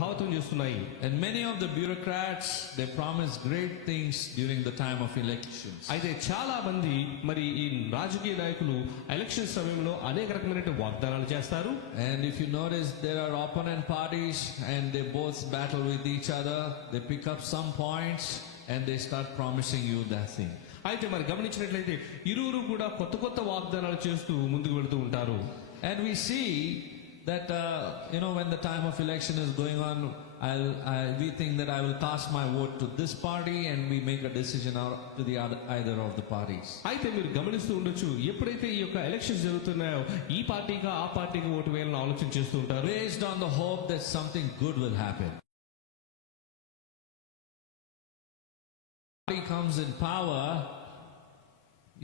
ప్రభావితం చేస్తున్నాయి. And many of the bureaucrats, they promise great things during the time of elections. అయితే చాలా మంది మరి ఈ రాజకీయ నాయకులు ఎలక్షన్ సమయంలో అనేక రకమైన వాగ్దానాలు చేస్తారు. And if you notice, there are opponent parties and they both battle with each other. They pick up some points and they start promising you that thing. అయితే మరి గమనించినట్లయితే ఇరువురు కూడా కొత్త కొత్త వాగ్దానాలు చేస్తూ ముందుకు వెళుతూ ఉంటారు. And we see that when the time of election is going on, we think that I will cast my vote to this party and we make a decision to the either of the parties. అయితే మీరు గమనిస్తూ ఉండొచ్చు, ఎప్పుడైతే ఈ యొక్క elections జరుగుతున్నాయో ఈ పార్టీగా ఆ పార్టీకి ఓటు వేయాలని ఆలోచన చేస్తూ ఉంటారు, based on the hope that something good will happen. Party comes in power,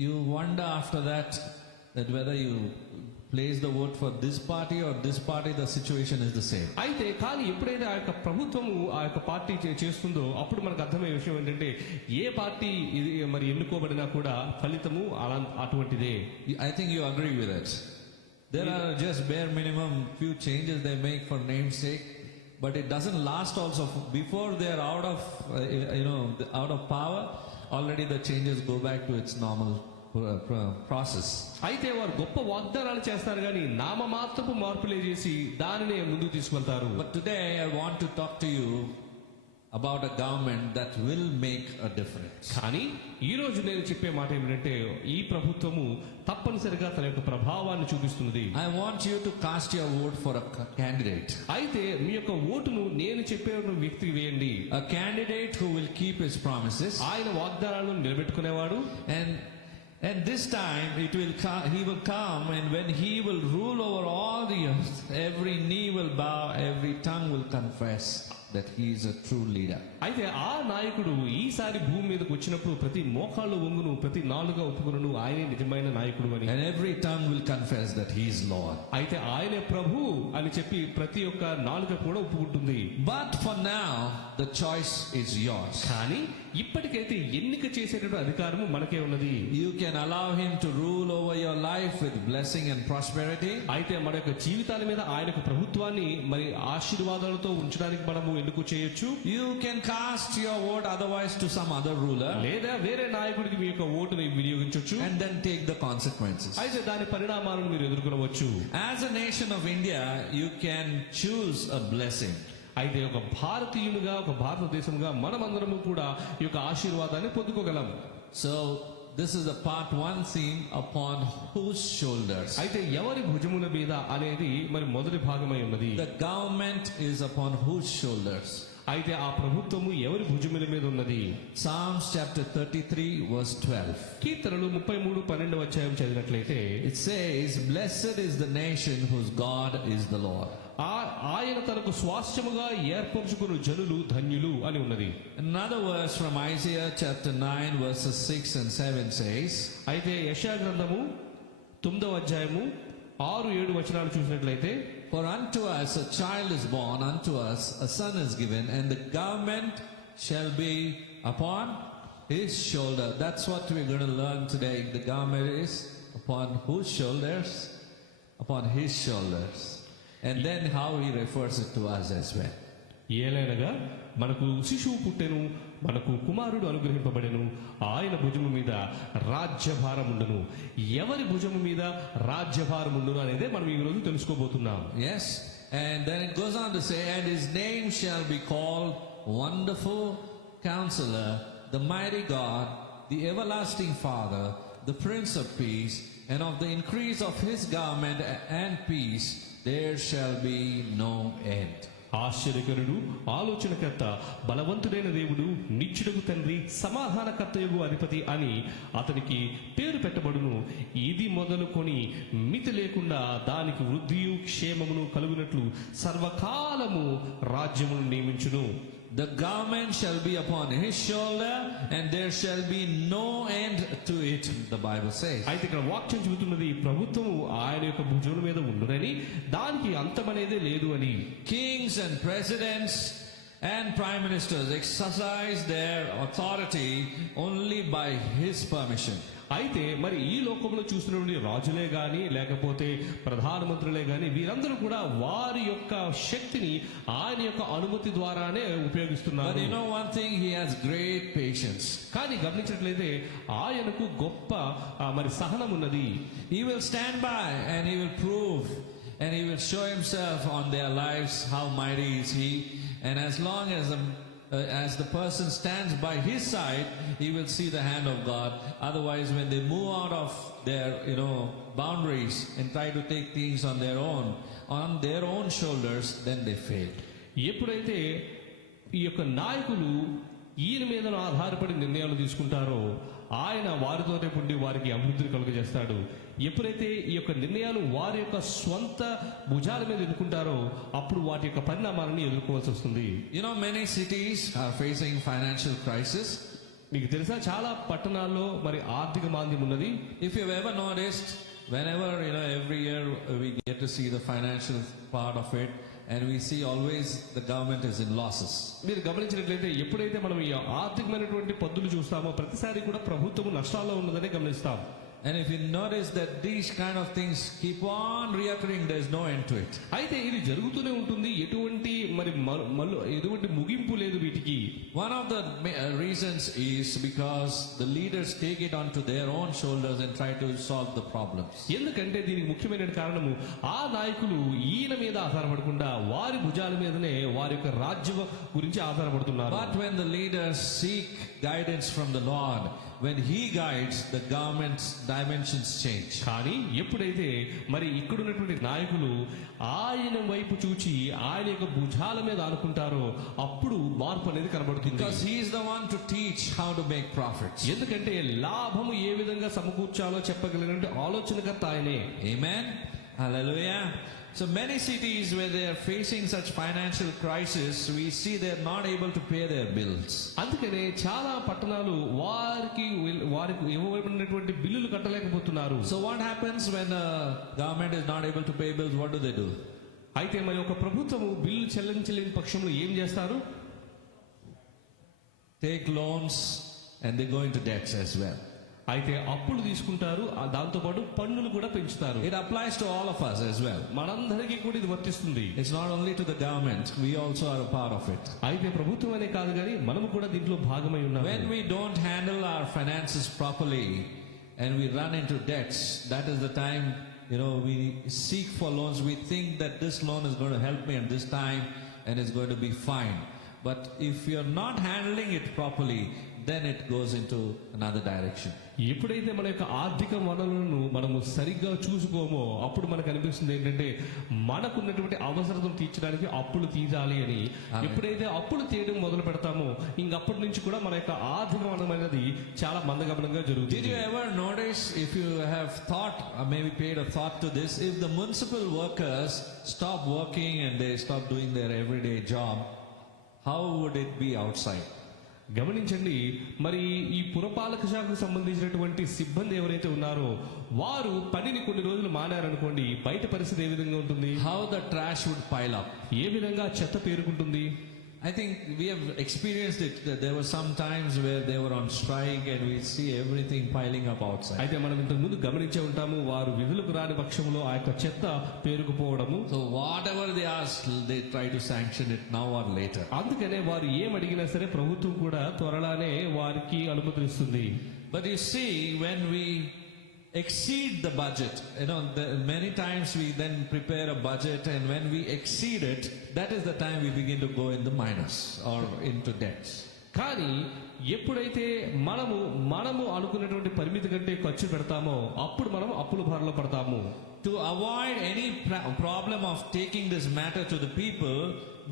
you wonder after that whether you place the vote for this party or this party, the situation is the same. అయితే కానీ ఎప్పుడైతే ఆ యొక్క ప్రభుత్వము ఆ యొక్క party చేస్తుందో అప్పుడు మనకు అర్థమయ్యే విషయం ఏంటంటే ఏ పార్టీ ఇది మరి ఎన్నుకోబడినా కూడా ఫలితము అటువంటిదే. I think you agree with it. There are just bare minimum few changes they make for name's sake, but it doesn't last also. Before they are out of power, already the changes go back to its normal process. అయితే వారు గొప్ప వాగ్దానాలు చేస్తారు కానీ నామమాత్రపు మార్పులే చేసి దానినే ముందుకు తీసుకెళ్తారు. But today I want to talk to you about a government that will make a difference. కానీ ఈ రోజు నేను చెప్పే మాట ఏమిటంటే ఈ ప్రభుత్వము తప్పనిసరిగా తన యొక్క ప్రభావాన్ని చూపిస్తున్నది. I want you to cast your vote for a candidate. అయితే మీ యొక్క ఓటును నేను చెప్పే వ్యక్తికి వేయండి. A candidate who will keep his promises. ఆయన వాగ్దానాలను నిలబెట్టుకునేవాడు. And this time he will come, and when he will rule over all the earth, every knee will bow, every tongue will confess that he is a true leader. అయితే ఆ నాయకుడు ఈసారి భూమి మీదకి వచ్చినప్పుడు ప్రతి మోకాళ్ళు వంగును, ప్రతి నాలుక ఒప్పుకొనును ఆయనే నిజమైన నాయకుడు అని. And every tongue will confess that he is Lord. అయితే ఆయనే ప్రభు అని చెప్పి ప్రతి ఒక్క నాలుక కూడా ఒప్పుకుంటుంది. But for now the choice is yours. కానీ ఇప్పటికైతే ఎన్నిక చేసేటటువంటి అధికారము మనకే ఉన్నది. You can allow him to rule over your life with blessing and prosperity. అయితే మన యొక్క జీవితాల మీద ఆయనకు ప్రభుత్వాన్ని మరి ఆశీర్వాదాలతో ఉంచడానికి మనము ఎందుకు చేయొచ్చు. You can cast your vote otherwise to some other ruler, లేదా వేరే నాయకుడికి మీ యొక్క ఓటుని వినియోగించవచ్చు, and then take the consequences. అయితే దాని పరిణామాలను మీరు ఎదుర్కొనవచ్చు. As a nation of India, you can choose a blessing. అయితే ఒక భారతీయులుగా, ఒక భారతదేశంగా మనమందరము కూడా ఈ యొక్క ఆశీర్వాదాన్ని పొందుకోగలం. So this is the part 1 theme, upon whose shoulders. అయితే ఎవరి భుజముల మీద అనేది మరి మొదటి భాగమై ఉన్నది. The government is upon whose shoulders. అయితే ఆ ప్రభుత్వము ఎవరి భుజముల మీద ఉన్నది. Psalms chapter 33 verse 12. కీర్తనలు 33:12 అధ్యాయం చదివినట్లయితే it says, blessed is the nation whose God is the Lord. ఆయన తనకు స్వాస్థ్యముగా ఏర్పరచుకున్న జనులు ధన్యులు అని ఉన్నది. Another verse from Isaiah chapter 9 verses 6 and 7 says, అయితే యెషయా గ్రంథము 9వ అధ్యాయము 6-7 వచనాలు చూసినట్లయితే, for unto us a child is born, unto us a son is given, and the government shall be upon his shoulder. That's what we're going to learn today. The government is upon whose shoulders? Upon his shoulders. And then how he refers it to us as well. ఏలైనగా మనకు శిశువు పుట్టెను, మనకు కుమారుడు అనుగ్రహింపబడెను, ఆయన భుజము మీద రాజ్యభారం ఉండును. ఎవరి భుజము మీద రాజ్యభారం ఉండును అనేదే మనం ఈ రోజు తెలుసుకోబోతున్నాం. Yes, and then it goes on to say, and his name shall be called Wonderful Counselor, the Mighty God, the Everlasting Father, the Prince of Peace, and of the increase of his government and peace there shall be no end. ఆశ్చర్యకరుడు, ఆలోచనకర్త, బలవంతుడైన దేవుడు, నిత్యుడగు తండ్రి, సమాధానకర్తయగు అధిపతి అని అతనికి పేరు పెట్టబడును. ఇది మొదలుకొని మితి లేకుండా దానికి వృద్ధియు క్షేమమును కలుగునట్లు సర్వకాలము రాజ్యమును నియమించును. The government shall be upon his shoulder, and there shall be no end to it, the Bible says. అయితే ఇక్కడ వాక్యం చెబుతున్నది ప్రభుత్వము ఆయన యొక్క భుజముల మీద ఉండునని, దానికి అంతమనేదే లేదు అని. Kings and presidents and prime ministers exercise their authority only by his permission. అయితే మరి ఈ లోకంలో చూసినటువంటి రాజులే గాని లేకపోతే ప్రధానమంత్రులే గాని వీరందరూ కూడా వారి యొక్క శక్తిని ఆయన యొక్క అనుమతి ద్వారానే But ఉపయోగిస్తున్నారు. you know one thing, he has great patience. కానీ గమనించినట్లయితే ఆయనకు గొప్ప మరి సహనం ఉన్నది. He will stand by and he will prove and he will show himself on their lives how mighty is he. And as long as the person stands by his side, he will see the hand of God. Otherwise, when they move out of their boundaries and try to take things on their own shoulders, then they fail. ఎప్పుడైతే ఈ యొక్క నాయకులు ఈయన మీద ఆధారపడి నిర్ణయాలు తీసుకుంటారో ఆయన వారితోనే ఉండి వారికి అభివృద్ధిని కలుగజేస్తాడు. ఎప్పుడైతే ఈ యొక్క నిర్ణయాలు వారి యొక్క స్వంత భుజాల మీద ఎదుర్కొంటారో అప్పుడు వాటి యొక్క పరిణామాలను ఎదుర్కోవాల్సి వస్తుంది. You know, many cities are facing financial crisis. మీకు తెలుసా చాలా పట్టణాల్లో మరి ఆర్థిక మాంద్యం ఉన్నది. If you've ever noticed, whenever every year we get to see the financial part of it, and we see always the government is in losses. మీరు గమనించినట్లయితే ఎప్పుడైతే మనం ఈ ఆర్థికమైనటువంటి పద్దులు చూస్తామో ప్రతిసారి కూడా ప్రభుత్వం నష్టాల్లో ఉన్నదని గమనిస్తాం. And if you notice that these kind of things keep on reoccurring, there is no end to it. అయితే ఇది జరుగుతూనే ఉంటుంది. ఎటువంటి ఎటువంటి ముగింపు లేదు వీటికి. One of the reasons is because the leaders take it onto their own shoulders and try to solve the problems. ఎందుకంటే దీనికి ముఖ్యమైన కారణము ఆ నాయకులు ఈయన మీద ఆధారపడకుండా వారి భుజాల మీదనే వారి యొక్క రాజ్యం గురించి ఆధారపడుతున్నారు. But when the leaders seek guidance from the Lord, when he guides, the government's dimensions change. కానీ ఎప్పుడైతే మరి ఇక్కడున్నటువంటి నాయకులు ఆయన వైపు చూచి ఆయన యొక్క భుజాల మీద ఆనుకుంటారో అప్పుడు మార్పు అనేది కనబడుతుంది. Because he is the one to teach how to make profits. ఎందుకంటే లాభము ఏ విధంగా సమకూర్చాలో చెప్పగలిగిన ఆలోచనకర్త ఆయనే. Amen. Hallelujah. So many cities where they are facing such financial crisis, we see they are not able to pay their bills. అందుకనే చాలా పట్టణాలు వారికి ఇవ్వబడినటువంటి బిల్లులు కట్టలేకపోతున్నారు. So what happens when the government is not able to pay bills? What do they do? అయితే మరి ఒక ప్రభుత్వము బిల్లు చెల్లించలేని పక్షంలో ఏం చేస్తారు? Take loans and they go into debts as well. అయితే అప్పులు తీసుకుంటారు, దాంతో పాటు పన్నులు కూడా పెంచుతారు. It applies to all of us as well. మనందరికీ కూడా ఇది వర్తిస్తుంది. It's not only to the government, we also are a part of it. అయితే ప్రభుత్వం అనే కాదు కానీ మనము కూడా దీంట్లో భాగమై ఉన్నాము. When we don't handle our finances properly and we run into debts, that is the time we seek for loans. We think that this loan is going to help me at this time and it's going to be fine. But if you're not handling it properly, then it goes into another direction. ఎప్పుడైతే మన యొక్క ఆర్థిక వనరులను మనము సరిగ్గా చూసుకోమో అప్పుడు మనకు అనిపిస్తుంది ఏంటంటే మనకున్నటువంటి అవసరతను తీర్చడానికి అప్పులు తీయాలి అని. ఎప్పుడైతే అప్పులు తీయడం మొదలు పెడతామో ఇంకప్పటి నుంచి కూడా మన యొక్క ఆర్థిక వనరు అనేది చాలా మందగమనంగా జరుగుతుంది. Did you ever notice, if you have thought or maybe paid a thought to this, if the municipal workers stop working and they stop doing their everyday job, how would it be outside? గమనించండి, మరి ఈ పురపాలక శాఖకు సంబంధించినటువంటి సిబ్బంది ఎవరైతే ఉన్నారో వారు పనిని కొన్ని రోజులు మానారనుకోండి, బయట పరిస్థితి ఏ విధంగా ఉంటుంది? How the trash would pile up. ఏ విధంగా చెత్త పేరుకుంటుంది? I think we have experienced it. There were some times where they were on strike and we see everything piling up outside. అయితే మనం ఇంతకు ముందు గమనించే ఉంటాము, వారు విధులకు రాని పక్షంలో ఆ యొక్క చెత్త పేరుకుపోవడము. So whatever they ask, they try to sanction it now or later. అందుకనే వారు ఏం అడిగినా సరే ప్రభుత్వం కూడా త్వరలానే వారికి అనుమతిస్తుంది. But you see, when we exceed the budget, many times we then prepare a budget, and when we exceed it, that is the time we begin to go in the minus or into debts. కానీ ఎప్పుడైతే మనము అనుకున్నటువంటి పరిమితి కంటే ఖర్చు పెడతామో అప్పుడు మనం అప్పుల బారిలో పడతాము. To avoid any problem of taking this matter to the people,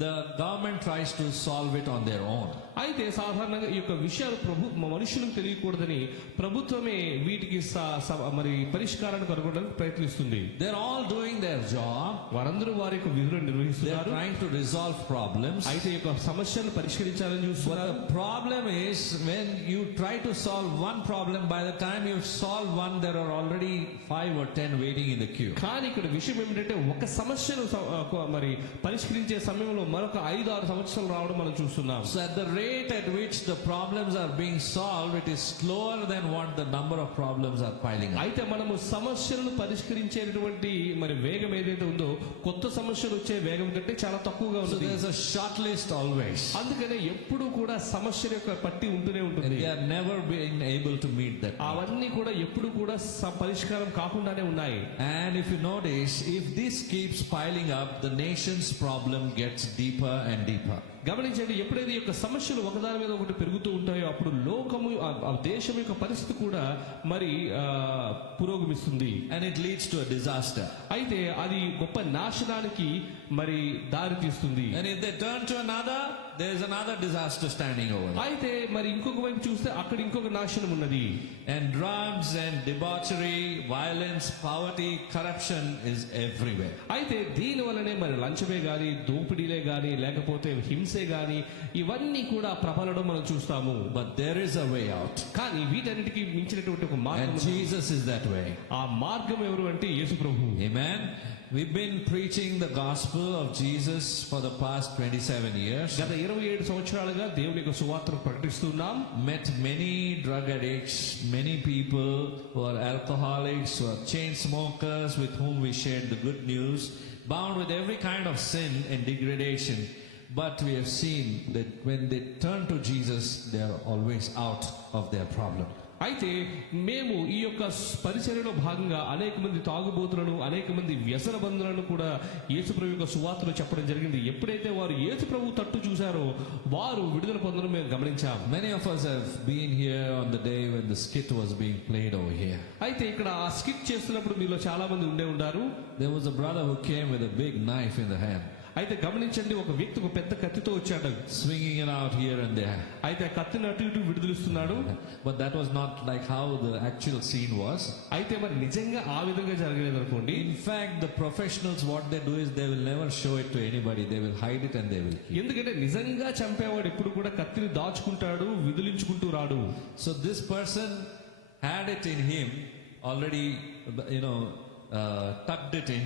the government tries to solve it on their own. అయితే సాధారణంగా ఈ యొక్క విషయాలు మనుషులకు తెలియకూడదని ప్రభుత్వమే వీటికి మరి పరిష్కారాన్ని కనుగొనడానికి ప్రయత్నిస్తుంది. They're all doing their job. వారందరూ వారి యొక్క విధులను నిర్వహిస్తున్నారు. They're trying to resolve problems. అయితే ఈ యొక్క సమస్యలను పరిష్కరించాలని చూస్తున్నారు. But the problem is, when you try to solve one problem, by the time you solve one, there are already 5 or 10 waiting in the queue. కానీ ఇక్కడ విషయం ఏమిటంటే ఒక సమస్యను మరి పరిష్కరించే సమయంలో మరొక 5-6 సంవత్సరాలు రావడం మనం చూస్తున్నాం. So at the rate at which the problems are being solved, it is slower than what the number of problems are piling up. అయితే మనము సమస్యలను పరిష్కరించేటువంటి మరి వేగం ఏదైతే ఉందో కొత్త సమస్యలు వచ్చే వేగం కంటే చాలా తక్కువగా So ఉంది. there's a short list always. అందుకనే ఎప్పుడు కూడా సమస్యల యొక్క పట్టి ఉంటూనే And ఉంటుంది. they are never being able to meet that. అవన్నీ కూడా ఎప్పుడు కూడా పరిష్కారం కాకుండానే ఉన్నాయి. And if you notice, if this keeps piling up, the nation's problem gets deeper and deeper. గమనించండి, ఎప్పుడైతే ఈ యొక్క సమస్యలు ఒకదాని మీద ఒకటి పెరుగుతూ ఉంటాయో అప్పుడు లోకము ఆ దేశం యొక్క పరిస్థితి కూడా మరి పురోగమిస్తుంది. And it leads to a disaster. అయితే అది గొప్ప నాశనానికి మరి దారి తీస్తుంది. And if they turn to another, there is another disaster standing over. అయితే మరి ఇంకొక వైపు చూస్తే అక్కడ ఇంకొక నాశనం ఉన్నది. And drugs and debauchery, violence, poverty, corruption is everywhere. అయితే దీని వల్లనే మరి లంచమే గాని, దోపిడీలే గాని, లేకపోతే హింసే గాని ఇవన్నీ కూడా ప్రబలడం మనం చూస్తాము. But there is a way out. కానీ వీటన్నిటికీ మించినటువంటి ఒక మార్గం And ఉంది. Jesus is that way. ఆ మార్గం ఎవరు అంటే యేసు ప్రభు. Amen. We've been preaching the gospel of Jesus for the past 27 years. గత 27 సంవత్సరాలుగా దేవుని యొక్క సువార్తను ప్రకటిస్తున్నాం. Met many drug addicts, many people who are alcoholics, who are chain smokers, with whom we shared the good news, bound with every kind of sin and degradation. But we have seen that when they turn to Jesus, they are always out of their problem. అయితే మేము ఈ యొక్క పరిచర్యలో భాగంగా అనేక మంది తాగుబోతులను, అనేక మంది వ్యసన బంధులను కూడా యేసుప్రభు యొక్క సువార్తలో చెప్పడం జరిగింది. ఎప్పుడైతే వారు యేసుప్రభు తట్టు చూశారో వారు విడుదల పొందడం మేము గమనించాం. Many of us have been here on the day when the skit was being played over here. అయితే ఇక్కడ ఆ స్కిట్ చేస్తున్నప్పుడు మీలో చాలా మంది ఉండే ఉంటారు. There was a brother who came with a big knife in the hand, అయితే గమనించండి, ఒక వ్యక్తి ఒక పెద్ద కత్తితో వచ్చాడు. swinging it out here and there. అయితే ఆ కత్తిని అటు ఇటు విడుదలిస్తున్నాడు. But that was not like how the actual scene was. అయితే మరి నిజంగా ఆ విధంగా జరగలేదు అనుకోండి. In fact, the professionals, what they do is they will never show it to anybody. They will hide it and they will keep. ఎందుకంటే నిజంగా చంపేవాడు ఎప్పుడు కూడా కత్తిని దాచుకుంటాడు, విదిలించుకుంటూ రాడు. So this person had it in him already, tucked it in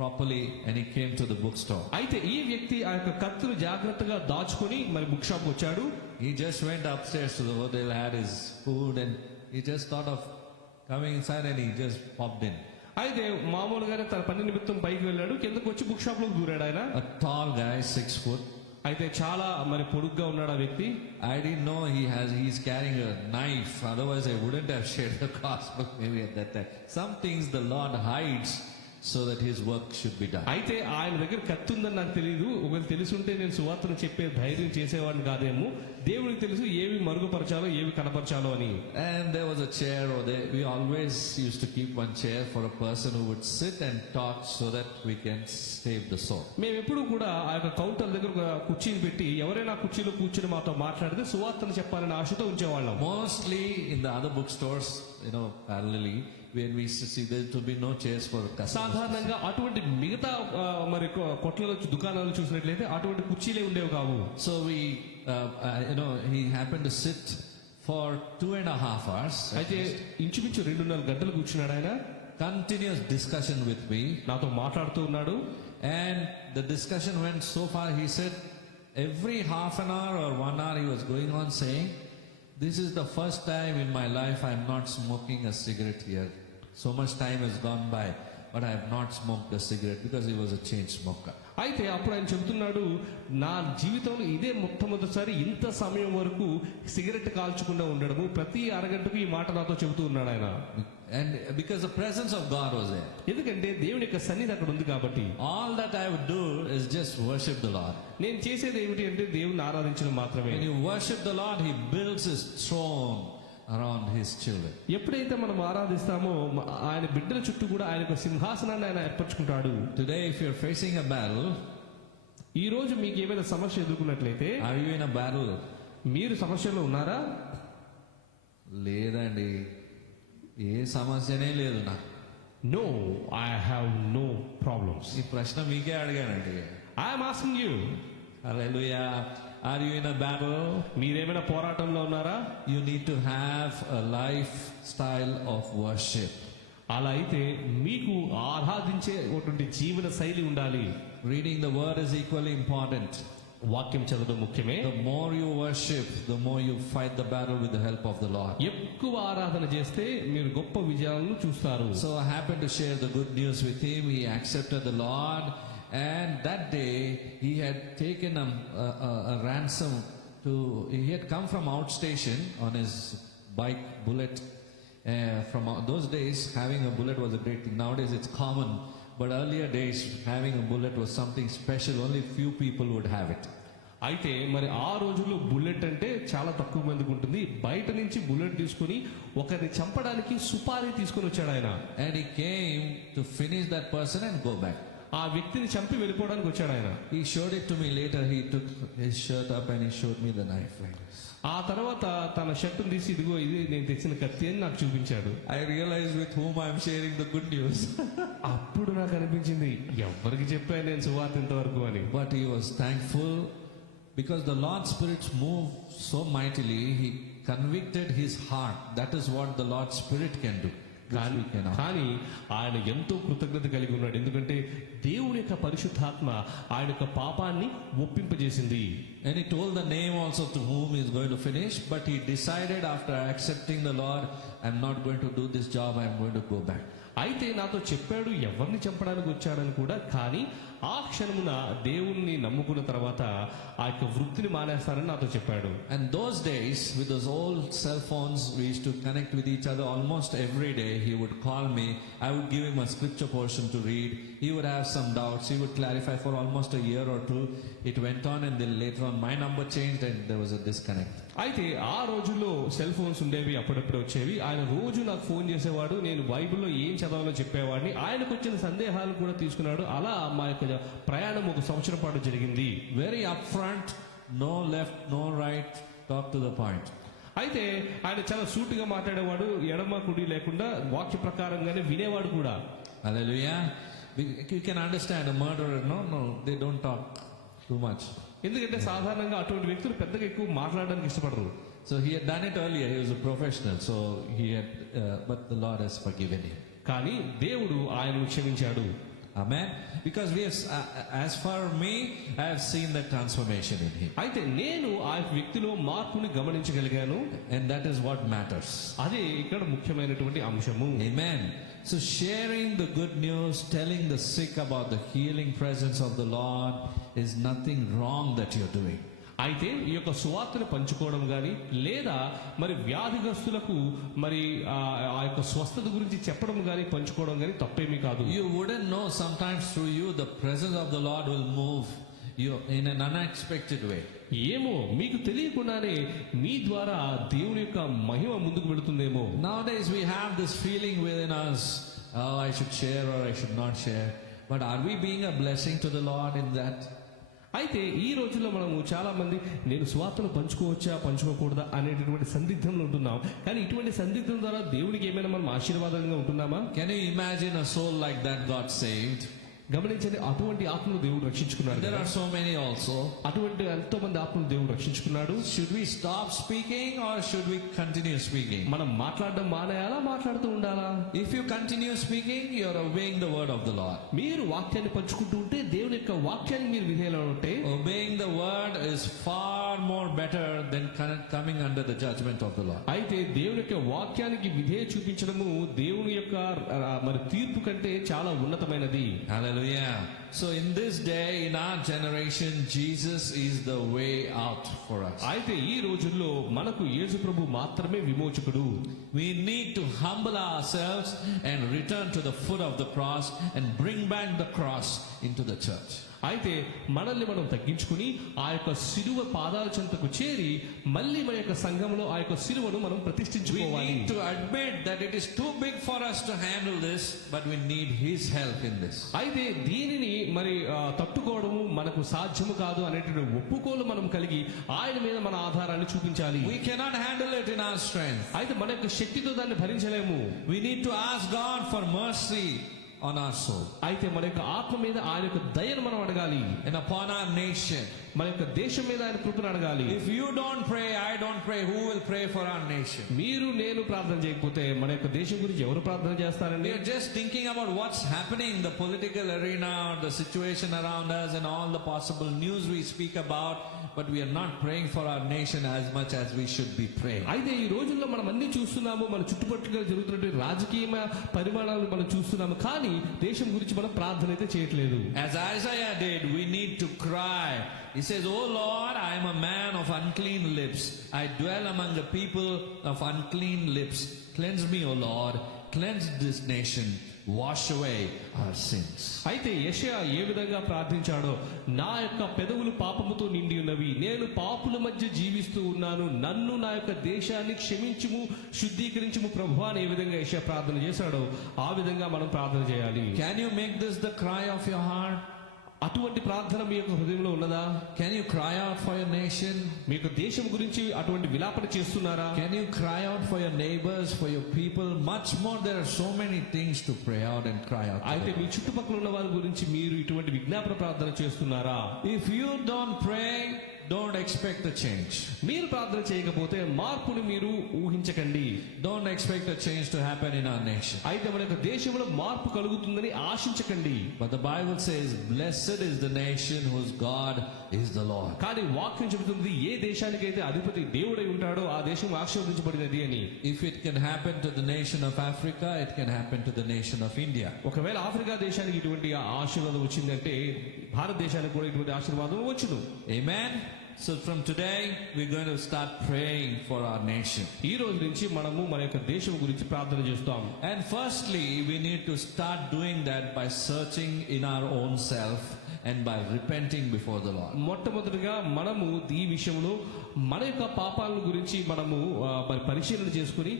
properly, and he came to the bookstore. అయితే ఈ వ్యక్తి ఆ యొక్క కత్తిని జాగ్రత్తగా దాచుకొని మరి బుక్ షాప్ వచ్చాడు. He just went upstairs to the hotel, had his food, and he just thought of coming inside and he just popped in. అయితే మామూలుగానే తన పని నిమిత్తం పైకి వెళ్ళాడు. కిందకు వచ్చి బుక్ షాప్ లోకి దూరాడు ఆయన. A tall guy, 6 foot. అయితే చాలా మరి పొడుగ్గా ఉన్నాడు ఆ వ్యక్తి. I didn't know he's carrying a knife. Otherwise, I wouldn't have shared the gospel maybe at that time. Some things the Lord hides so that his work should be done. అయితే ఆయన దగ్గర కత్తి ఉందని నాకు తెలియదు. ఒకవేళ తెలుసుంటే నేను సువార్తను చెప్పే ధైర్యం చేసేవాడిని కాదేమో. దేవుడికి తెలుసు ఏవి మరుగుపరచాలో ఏవి కనపరచాలో అని. And there was a chair over there. We always used to keep one chair for a person who would sit and talk so that we can save the soul. మేము ఎప్పుడు కూడా ఆ యొక్క కౌంటర్ దగ్గర ఒక కుర్చీని పెట్టి ఎవరైనా కుర్చీలో కూర్చుని మాతో మాట్లాడితే సువార్తను చెప్పాలని ఆశతో ఉంచేవాళ్ళం. Mostly in the other bookstores, parallelly, where we used to see there to be no chairs for customers. సాధారణంగా అటువంటి మిగతా మరి కొట్లలో దుకాణాలు చూసినట్లయితే అటువంటి కుర్చీలే ఉండేవి కావు. So he happened to sit for 2.5 hours. అయితే ఇంచుమించు 2.5 గంటలు కూర్చున్నాడు ఆయన. Continuous discussion with me. నాతో మాట్లాడుతూ ఉన్నాడు. And the discussion went so far, he said every half an hour or 1 hour he was going on saying, this is the first time in my life I am not smoking a cigarette here. So much time has gone by, but I have not smoked a cigarette, because he was a chain smoker. అయితే అప్పుడు ఆయన చెబుతున్నాడు, నా జీవితంలో ఇదే మొట్టమొదటిసారి ఇంత సమయం వరకు సిగరెట్ కాల్చకుండా ఉండడము. ప్రతి అరగంటకు ఈ మాట నాతో చెబుతూ ఉన్నాడు ఆయన. And because the presence of God was there. ఎందుకంటే దేవుని యొక్క సన్నిధి అక్కడ ఉంది కాబట్టి. All that I would do is just worship the Lord. నేను చేసేది ఏమిటి అంటే దేవుని ఆరాధించడం మాత్రమే. When you worship the Lord, He builds His throne around His children. ఎప్పుడైతే మనం ఆరాధిస్తామో ఆయన బిడ్డల చుట్టూ కూడా ఆయన యొక్క సింహాసనాన్ని ఆయన ఏర్పరచుకుంటాడు. Today, if you're facing a battle, ఈ రోజు మీకు ఏమైనా సమస్య ఎదుర్కొన్నట్లయితే, are you in a battle? మీరు సమస్యలో ఉన్నారా? లేదండి, ఏ సమస్యనే లేదు నాకు. No, I have no problems. ఈ ప్రశ్న మీకే అడిగానండి. I am asking you. Hallelujah. Are you in a battle? మీరేమైనా పోరాటంలో ఉన్నారా? You need to have a lifestyle of worship. అలా అయితే మీకు ఆరాధించేటువంటి జీవన శైలి ఉండాలి. reading the word is equally important. వాక్యం చదవడం ముఖ్యమే. The more you worship, the more you fight the battle with the help of the Lord. ఎక్కువ ఆరాధన చేస్తే మీరు గొప్ప విజయాలను చూస్తారు. So I happened to share the good news with him. He accepted the Lord, and that day he had taken a ransom to. He had come from outstation on his bike bullet. From those days, having a bullet was a great thing. Nowadays it's common, but earlier days having a bullet was something special. Only few people would have it. అయితే మరి ఆ రోజుల్లో bullet అంటే చాలా తక్కువ మందికి ఉంటుంది. బయట నుంచి బుల్లెట్ తీసుకుని ఒకరిని చంపడానికి సుపారీ తీసుకుని వచ్చాడు ఆయన. And he came to finish that person and go back. ఆ వ్యక్తిని చంపి వెళ్ళిపోవడానికి వచ్చాడు ఆయన. He showed it to me later. He took his shirt up and he showed me the knife like this. ఆ తర్వాత తన షర్టును తీసి ఇదిగో ఇది నేను తెచ్చిన కత్తి అని నాకు చూపించాడు. I realized with whom I am sharing the good news. అప్పుడు నాకు అనిపించింది ఎవరికి చెప్పాను నేను సువార్త ఇంతవరకు అని. But he was thankful because the Lord's Spirit moved so mightily. He convicted his heart. That is what the Lord's Spirit can do. కానీ ఆయన ఎంతో కృతజ్ఞత కలిగి ఉన్నాడు. ఎందుకంటే దేవుని యొక్క పరిశుద్ధాత్మ ఆయన యొక్క పాపాన్ని ఒప్పింపజేసింది. And he told the name also to whom he is going to finish, but he decided after accepting the Lord, I am not going to do this job, I am going to go back. అయితే నాతో చెప్పాడు ఎవరిని చంపడానికి వచ్చాడని కూడా. కానీ ఆ క్షణమున దేవుణ్ణి నమ్ముకున్న తర్వాత ఆ యొక్క వృత్తిని మానేస్తానని నాతో చెప్పాడు. And those days with those old cell phones we used to connect with each other almost every day. He would call me, I would give him a scripture portion to read. He would have some doubts, he would clarify. For almost a year or two it went on, and then later on my number changed and there was a disconnect. అయితే ఆ రోజుల్లో cell phones ఉండేవి, అప్పుడప్పుడు వచ్చేవి. ఆయన రోజు నాకు phone చేసేవాడు, నేను బైబిల్లో ఏం చదవాలో చెప్పేవాడిని, ఆయనకు వచ్చిన సందేహాలు కూడా తీసుకున్నాడు. అలా మా యొక్క ప్రయాణం 1 సంవత్సరం పాటు జరిగింది. Very upfront, no left, no right, talk to the point. అయితే ఆయన చాలా సూటిగా మాట్లాడేవాడు, ఎడమ కుడి లేకుండా వాక్య ప్రకారంగానే వినేవాడు కూడా. Hallelujah. You can understand a murderer, no, they don't talk too much. ఎందుకంటే సాధారణంగా అటువంటి వ్యక్తులు పెద్దగా ఎక్కువ మాట్లాడడానికి ఇష్టపడరు. So he had done it earlier. He was a professional, so he had, but the Lord has forgiven him. కానీ దేవుడు ఆయనను క్షమించాడు. Amen. Because we have, as for me, I have seen that transformation in him. అయితే నేను ఆ వ్యక్తిలో మార్పుని గమనించగలిగాను. And that is what matters. అదే ఇక్కడ ముఖ్యమైనటువంటి అంశము. Amen. So sharing the good news, telling the sick about the healing presence of the Lord is nothing wrong that you're doing. అయితే ఈ యొక్క సువార్తను పంచుకోవడం గాని లేదా మరి వ్యాధిగ్రస్తులకు మరి ఆ యొక్క స్వస్థత గురించి చెప్పడం గాని పంచుకోవడం గాని తప్పేమీ కాదు. You wouldn't know, sometimes through you the presence of the Lord will move you in an unexpected way. ఏమో మీకు తెలియకుండానే మీ ద్వారా దేవుని యొక్క మహిమ ముందుకు వెళుతుందేమో. Nowadays we have this feeling within us, oh, I should share or I should not share. But are we being a blessing to the Lord in that? అయితే ఈ రోజుల్లో మనము చాలా మంది నేను సువార్తను పంచుకోవచ్చా పంచుకోకూడదా అనేటటువంటి సందిగ్ధంలో ఉంటున్నాం. కానీ ఇటువంటి సందిగ్ధం ద్వారా దేవునికి ఏమైనా మనం ఆశీర్వాదంగా ఉంటున్నామా? Can you imagine a soul like that got saved? గమనించండి, అటువంటి ఆత్మను దేవుడు రక్షించుకున్నాడు. There are so many also. అటువంటి ఎంతో మంది ఆత్మను దేవుడు రక్షించుకున్నాడు. Should we stop speaking or should we continue speaking? మనం మాట్లాడడం మానేయాలా, మాట్లాడుతూ ఉండాలా? If you continue speaking, you are obeying the word of the Lord. మీరు వాక్యాన్ని పంచుకుంటూ ఉంటే, దేవుని యొక్క వాక్యాన్ని మీరు విధేయులు ఉంటే, obeying the word is far more better than coming under the judgment of the Lord. అయితే దేవుని యొక్క వాక్యానికి విధేయ చూపించడము దేవుని యొక్క మరి తీర్పు కంటే చాలా ఉన్నతమైనది. Hallelujah. So in this day, in our generation, Jesus is the way out for us. అయితే ఈ రోజుల్లో మనకు యేసు ప్రభు మాత్రమే విమోచకుడు. We need to humble ourselves and return to the foot of the cross and bring back the cross into the church. అయితే మనల్ని మనం తగ్గించుకుని ఆ యొక్క సిలువ పాదాల చెంతకు చేరి మళ్ళీ మన యొక్క సంఘంలో ఆ యొక్క సిలువను మనం We ప్రతిష్ఠించుకోవాలి. need to admit that it is too big for us to handle this, but we need His help in this. అయితే దీనిని మరి తట్టుకోవడము మనకు సాధ్యము కాదు అనేటువంటి ఒప్పుకోలు మనం కలిగి ఆయన మీద మన ఆధారాన్ని చూపించాలి. We cannot handle it in our strength. అయితే మన యొక్క శక్తితో దాన్ని భరించలేము. We need to ask God for mercy on our soul అయితే మన యొక్క ఆత్మ మీద ఆయన యొక్క దయను మనం అడగాలి. and upon our nation. మన యొక్క దేశం మీద ఆయన కృపను అడగాలి. If you don't pray, I don't pray, who will pray for our nation? మీరు నేను ప్రార్థన చేయకపోతే మన యొక్క దేశం గురించి ఎవరు ప్రార్థన చేస్తారండి? We are just thinking about what's happening in the political arena, or the situation around us, and all the possible news we speak about, but we are not praying for our nation as much as we should be praying. అయితే ఈ రోజుల్లో మనం అన్ని చూస్తున్నాము, మన చుట్టుపక్కల జరుగుతున్న రాజకీయ పరిమాణాలు మనం చూస్తున్నాము, కానీ దేశం గురించి మనం ప్రార్థన అయితే చేయట్లేదు. As Isaiah did, we need to cry. He says, "Oh Lord, I am a man of unclean lips. I dwell among the people of unclean lips. Cleanse me, O Lord, cleanse this nation. Wash away our sins." అయితే యెషయా ఏ విధంగా ప్రార్థించాడో, నా యొక్క పెదవులు పాపముతో నిండి ఉన్నవి, నేను పాపుల మధ్య జీవిస్తూ ఉన్నాను, నన్ను నా యొక్క దేశాన్ని క్షమించుము, శుద్ధీకరించుము ప్రభువా అని ఏ విధంగా యెషయా ప్రార్థన చేశాడో ఆ విధంగా మనం ప్రార్థన చేయాలి. Can you make this the cry of your heart? అటువంటి ప్రార్థన మీ యొక్క హృదయంలో ఉన్నదా? Can you cry out for your nation? మీ యొక్క దేశం గురించి అటువంటి విలాపన చేస్తున్నారా? Can you cry out for your neighbors, for your people? Much more, there are so many things to pray out and cry out to అయితే God. మీ చుట్టుపక్కల ఉన్న వారి గురించి మీరు ఇటువంటి విజ్ఞాపన ప్రార్థన చేస్తున్నారా? If you don't pray, don't expect a change. మీరు ప్రార్థన చేయకపోతే మార్పుని మీరు ఊహించకండి. Don't expect a change to happen in our nation. అయితే మన యొక్క దేశంలో మార్పు కలుగుతుందని ఆశించకండి. But the Bible says, "Blessed is the nation whose God is the Lord." కానీ వాక్యం చెబుతుంది, ఏ దేశానికైతే అధిపతి దేవుడై ఉంటాడో ఆ దేశం ఆశీర్వదించబడినది అని. If it can happen to the nation of Africa, it can happen to the nation of India. ఒకవేళ ఆఫ్రికా దేశానికి ఇటువంటి ఆశీర్వాదం వచ్చిందంటే భారతదేశానికి కూడా ఇటువంటి ఆశీర్వాదం వచ్చును. Amen. So from today, we're going to start praying for our nation. ఈ రోజు నుంచి మనము మన యొక్క దేశం గురించి ప్రార్థన చేస్తాం. And firstly, we need to start doing that by searching in our own self and by repenting before the Lord. మొట్టమొదటిగా మనము ఈ విషయంలో మన యొక్క పాపాల గురించి మనము మరి పరిశీలన చేసుకుని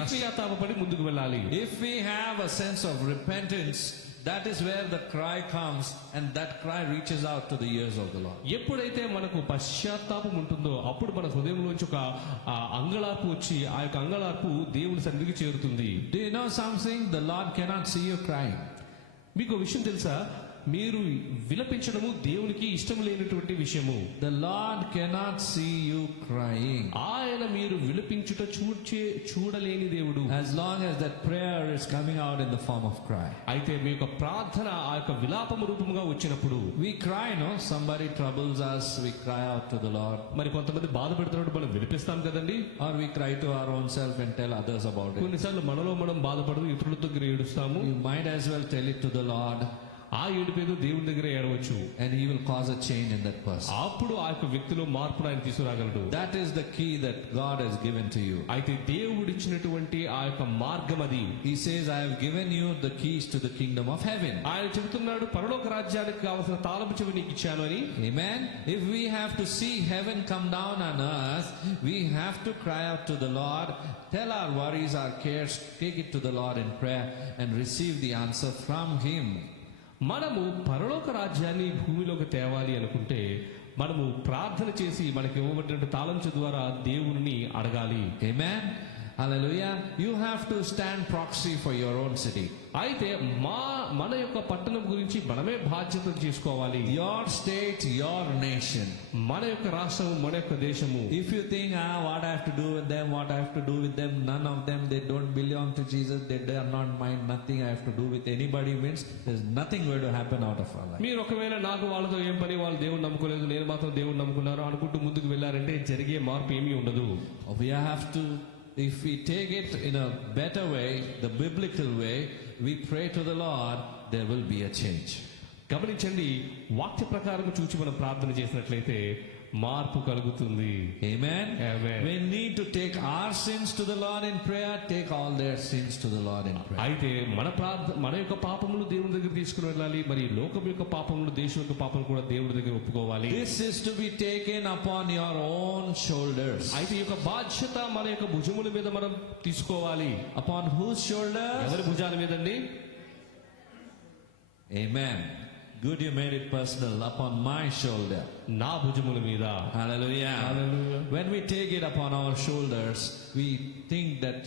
పశ్చాత్తాపపడి ముందుకు వెళ్ళాలి. If we have a sense of repentance, that is where the cry comes, and that cry reaches out to the ears of the Lord. ఎప్పుడైతే మనకు పశ్చాత్తాపం ఉంటుందో అప్పుడు మన హృదయంలోంచి ఒక అంగళార్పు వచ్చి ఆ యొక్క అంగళార్పు దేవుని సన్నిధికి చేరుతుంది. Do you know something? The Lord cannot see you crying. మీకు ఒక విషయం తెలుసా? మీరు విలపించడము దేవునికి ఇష్టం లేనటువంటి విషయము. The Lord cannot see you crying. ఆయన మీరు విలపించుట చూడలేని దేవుడు. As long as that prayer is coming out in the form of cry. అయితే మీ యొక్క ప్రార్థన ఆ యొక్క విలాపము రూపంగా వచ్చినప్పుడు We cry, no? Somebody troubles us, we cry out to the Lord. మరి కొంతమంది బాధ పెడుతున్నప్పుడు మనం విలిపిస్తాం కదండి. Or we cry to our own self and tell others about it. కొన్నిసార్లు మనలో మనం బాధపడదు ఇతరుల దగ్గర ఏడుస్తాము. You might as well tell it to the Lord, ఆ ఏడుపేదో దేవుని దగ్గర ఏడవచ్చు. and He will cause a change in that person. అప్పుడు ఆ యొక్క వ్యక్తిలో మార్పును ఆయన తీసుకురాగలడు. That is the key that God has given to you. అయితే దేవుడిచ్చినటువంటి ఆ యొక్క మార్గం అది. He says, "I have given you the keys to the kingdom of heaven." ఆయన చెబుతున్నాడు, పరలోక రాజ్యానికి కావలసిన తాళపు చెవి నీకు ఇచ్చాను అని. Amen. If we have to see heaven come down on earth, we have to cry out to the Lord, tell our worries, our cares, take it to the Lord in prayer, and receive the answer from Him. మనము పరలోక రాజ్యాన్ని భూమిలోకి తేవాలి అనుకుంటే మనము ప్రార్థన చేసి మనకి ఇవ్వబడినటువంటి తాళంచు ద్వారా దేవుని అడగాలి. Amen. Hallelujah. You have to stand proxy for your own city. అయితే మన యొక్క పట్టణం గురించి మనమే బాధ్యత తీసుకోవాలి. Your state, your nation. మన యొక్క రాష్ట్రము, మన యొక్క దేశము. If you think, what I have to do with them, what I have to do with them, none of them, they don't belong to Jesus, they are not mine, nothing I have to do with anybody, means there's nothing going to happen out of our life. మీరు ఒకవేళ నాకు వాళ్ళతో ఏం పని, వాళ్ళు దేవుని నమ్ముకోలేదు, నేను మాత్రం దేవుని నమ్ముకున్నారు అనుకుంటూ ముందుకు వెళ్ళారంటే జరిగే మార్పు ఏమీ ఉండదు. We have to, if we take it in a better way, the biblical way, we pray to the Lord, there will be a change. గమనించండి, వాక్య ప్రకారం చూచి మనం ప్రార్థన చేసినట్లయితే మార్పు కలుగుతుంది. Amen. Amen. We need to take our sins to the Lord in prayer, take all their sins to the Lord in prayer. అయితే మన యొక్క పాపములు దేవుని దగ్గర తీసుకుని వెళ్ళాలి, మరి లోకం యొక్క పాపములు, దేశం యొక్క పాపములు కూడా దేవుడి దగ్గర ఒప్పుకోవాలి. This is to be taken upon your own shoulders. అయితే ఈ యొక్క బాధ్యత మన యొక్క భుజముల మీద మనం తీసుకోవాలి. Upon whose shoulders? ఎవరి భుజాల మీదండి? Amen. Good, you made it personal upon my shoulder. నా భుజముల మీద. Hallelujah. Hallelujah. When we take it upon our shoulders, we think that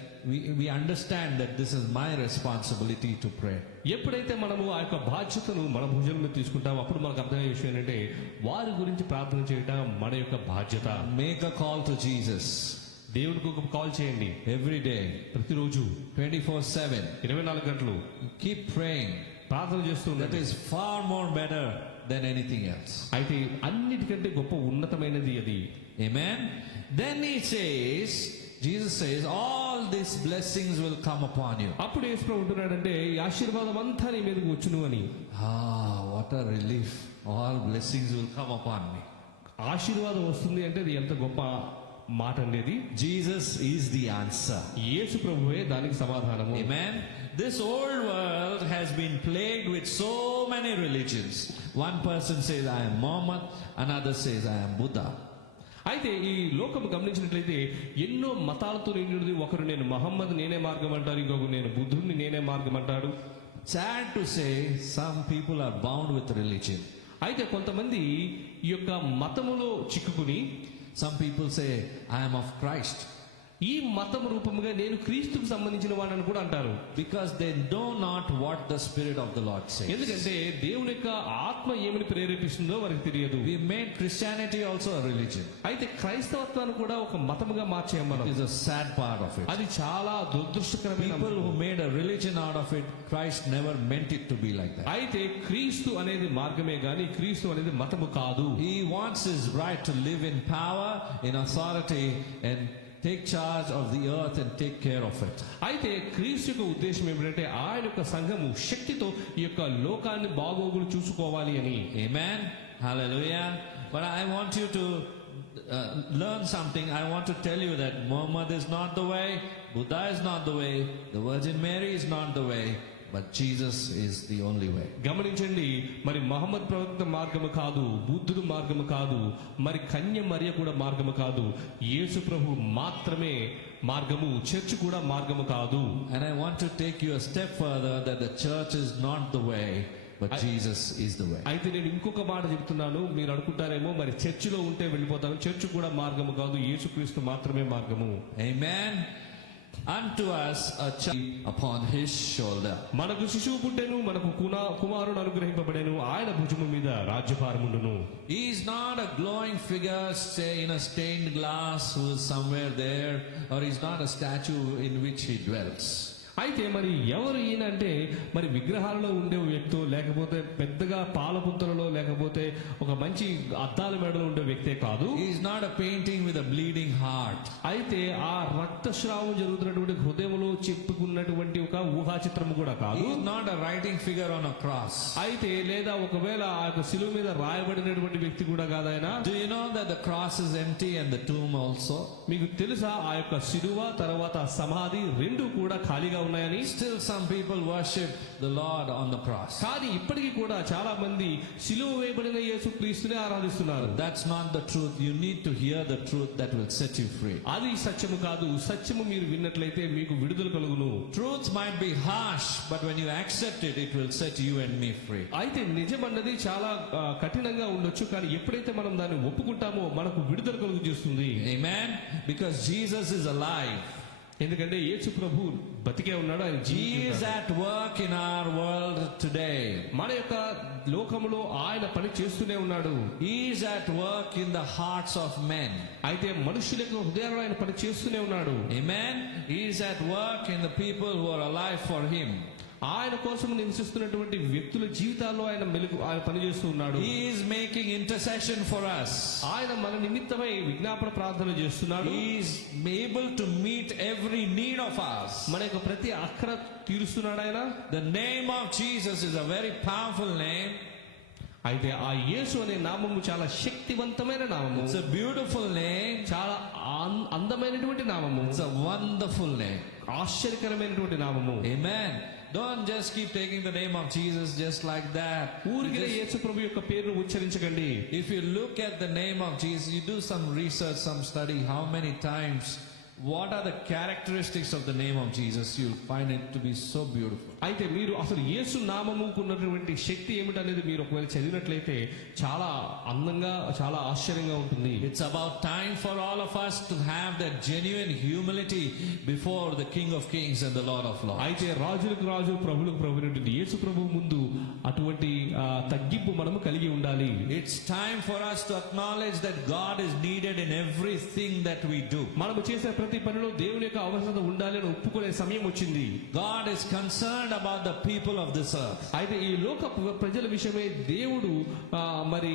we understand that this is my responsibility to pray. ఎప్పుడైతే మనము ఆ యొక్క బాధ్యతను మన భుజం మీద తీసుకుంటామో అప్పుడు మనకు అర్థమయ్యే విషయం ఏంటంటే వారి గురించి ప్రార్థన చేయటం మన యొక్క బాధ్యత. Make a call to Jesus దేవునికి ఒక కాల్ చేయండి every day, ప్రతిరోజు 24/7. 24 గంటలు Keep praying. ప్రార్థన చేస్తూ That ఉండండి. is far more better than anything else. అయితే అన్నిటికంటే గొప్ప ఉన్నతమైనది అది. Amen. Then he says, Jesus says, all these blessings will come upon you. అప్పుడు యేసు ఉంటున్నాడంటే ఈ ఆశీర్వాదం అంతా నీ మీదకి వచ్చును అని. What a relief. All blessings will come upon me. ఆశీర్వాదం వస్తుంది అంటే అది ఎంత గొప్ప మాట అనేది. Jesus is the answer. యేసు ప్రభువే దానికి సమాధానము. Amen. This old world has been plagued with so many religions. One person says, I am Muhammad. Another says, I am Buddha. అయితే ఈ లోకం గమనించినట్లయితే ఎన్నో మతాలతో నిండినది. ఒకరు నేను మహమ్మద్ నేనే మార్గం అంటారు, ఇంకొకరు నేను బుద్ధుడిని నేనే మార్గం అంటాడు. Sad to say, some people are bound with religion. అయితే కొంతమంది ఈ యొక్క మతములో చిక్కుకుని Some people say, I am of Christ. ఈ మతం రూపముగా నేను క్రీస్తుకు సంబంధించిన వాడని కూడా అంటారు. Because they know not what the Spirit of the Lord says. ఎందుకంటే దేవుని యొక్క ఆత్మ ఏమని ప్రేరేపిస్తుందో వారికి తెలియదు. We made Christianity also a religion. అయితే క్రైస్తవత్వాన్ని కూడా ఒక మతముగా మార్చాం మనం. It is a sad part of it. అది చాలా దురదృష్టకరమైన People who made a religion out of it, Christ never meant it to be like that. అయితే క్రీస్తు అనేది మార్గమే గాని క్రీస్తు అనేది మతము కాదు. He wants his bride to live in power, in authority, and take charge of the earth and take care of it. అయితే క్రీస్తు యొక్క ఉద్దేశం ఏమిటంటే ఆయన యొక్క సంఘము శక్తితో ఈ యొక్క లోకాన్ని బాగోగులు చూసుకోవాలి అని. Amen. Hallelujah. But I want you to learn something. I want to tell you that Muhammad is not the way, Buddha is not the way, the Virgin Mary is not the way, but Jesus is the only way. గమనించండి, మరి మహమ్మద్ ప్రవక్త మార్గము కాదు, బుద్ధుడు మార్గము కాదు, మరి కన్య మరియ కూడా మార్గము కాదు, యేసు ప్రభు మాత్రమే మార్గము, చర్చ్ కూడా మార్గము కాదు. And I want to take you a step further, that the church is not the way, but Jesus is the way. అయితే నేను ఇంకొక మాట చెప్తున్నాను. మీరు అనుకుంటారేమో మరి చర్చిలో ఉంటే వెళ్ళిపోతాను, చర్చ్ కూడా మార్గము కాదు, యేసుక్రీస్తు మాత్రమే మార్గము. Amen. Unto us a child upon his shoulder. మనకు శిశువు పుట్టెను, మనకు కుమారుడు అనుగ్రహింపబడెను, ఆయన భుజము మీద రాజ్యభారముండును. He is not a glowing figure, say in a stained glass, who is somewhere there, or he's not a statue in which he dwells. అయితే మరి ఎవరు ఈయన అంటే మరి విగ్రహాలలో ఉండే వ్యక్తో, లేకపోతే పెద్దగా పాలపుంతలలో, లేకపోతే ఒక మంచి అద్దాల మేడలో ఉండే వ్యక్తే కాదు. He is not a painting with a bleeding heart. అయితే ఆ రక్తస్రావం జరుగుతున్నటువంటి హృదయంలో చెప్పుకున్నటువంటి ఒక ఊహా చిత్రము కూడా కాదు. He is not a writing figure on a cross. అయితే లేదా ఒకవేళ ఆ యొక్క శిలువ మీద రాయబడినటువంటి వ్యక్తి కూడా కాదు ఆయన. Do you know that the cross is empty and the tomb also? మీకు తెలుసా ఆ యొక్క శిలువ తర్వాత సమాధి రెండు కూడా ఖాళీగా ఉన్నాయని. Still some people worship the Lord on the cross. కానీ ఇప్పటికీ కూడా చాలా మంది శిలువ వేయబడిన యేసుక్రీస్తునే ఆరాధిస్తున్నారు. That's not the truth. You need to hear the truth that will set you free. అది సత్యము కాదు. సత్యము మీరు విన్నట్లయితే మీకు విడుదల కలుగును. Truth might be harsh, but when you accept it, it will set you and me free. అయితే నిజం అన్నది చాలా కఠినంగా ఉండొచ్చు, కానీ ఎప్పుడైతే మనం దాన్ని ఒప్పుకుంటామో మనకు విడుదల కలుగు చేస్తుంది. Amen. Because Jesus is alive. ఎందుకంటే యేసు ప్రభు బతికే ఉన్నాడు, ఆయన He is at work in our world today. మన యొక్క లోకములో ఆయన పని చేస్తూనే ఉన్నాడు. He is at work in the hearts of men. అయితే మనుషుల యొక్క హృదయాల్లో ఆయన పని చేస్తూనే ఉన్నాడు. Amen. He is at work in the people who are alive for him. ఆయన కోసం నివసిస్తున్నటువంటి వ్యక్తుల జీవితాల్లో ఆయన పనిచేస్తూ ఉన్నాడు. He is making intercession for us. ఆయన మన నిమిత్తమై విజ్ఞాపన ప్రార్థన చేస్తున్నాడు. He is able to meet every need of us. మన యొక్క ప్రతి అక్కర తీరుస్తున్నాడు ఆయన. The name of Jesus is a very powerful name. అయితే ఆ యేసు అనే నామము చాలా శక్తివంతమైన నామము. It's a beautiful name. చాలా అందమైనటువంటి నామము. It's a wonderful name. ఆశ్చర్యకరమైనటువంటి నామము. Amen. Don't just keep taking the name of Jesus just like that. ఊరికే యేసు ప్రభు యొక్క పేరును ఉచ్చరించకండి. If you look at the name of Jesus, you do some research, some study, how many times what are the characteristics of the name of Jesus, you'll find it to be so beautiful. అయితే మీరు అసలు యేసు నామముకు ఉన్నటువంటి శక్తి ఏమిటనేది మీరు ఒకవేళ చదివినట్లయితే చాలా అందంగా చాలా ఆశ్చర్యంగా ఉంటుంది. It's about time for all of us to have that genuine humility before the King of Kings and the Lord of Lords. అయితే రాజులకు రాజు ప్రభులకు ప్రభునటువంటి యేసు ప్రభువు ముందు అటువంటి తగ్గింపు మనము కలిగి ఉండాలి. It's time for us to acknowledge that God is needed in everything that we do. మనము చేసే ప్రతి పనిలో దేవుని యొక్క అవసరత ఉండాలి అని ఒప్పుకునే సమయం వచ్చింది. God is concerned about the people of this earth. అయితే ఈ లోక ప్రజల విషయమై దేవుడు మరి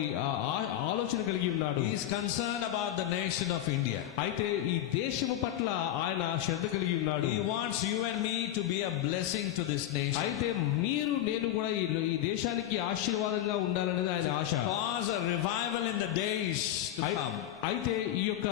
ఆలోచన కలిగి ఉన్నాడు. He is concerned about the nation of India. అయితే ఈ దేశము పట్ల ఆయన శ్రద్ధ కలిగి ఉన్నాడు. He wants you and me to be a blessing to this nation. అయితే మీరు నేను కూడా ఈ దేశానికి ఆశీర్వాదంగా ఉండాలనేది ఆయన ఆశ. Cause a revival in the days to come. అయితే ఈ యొక్క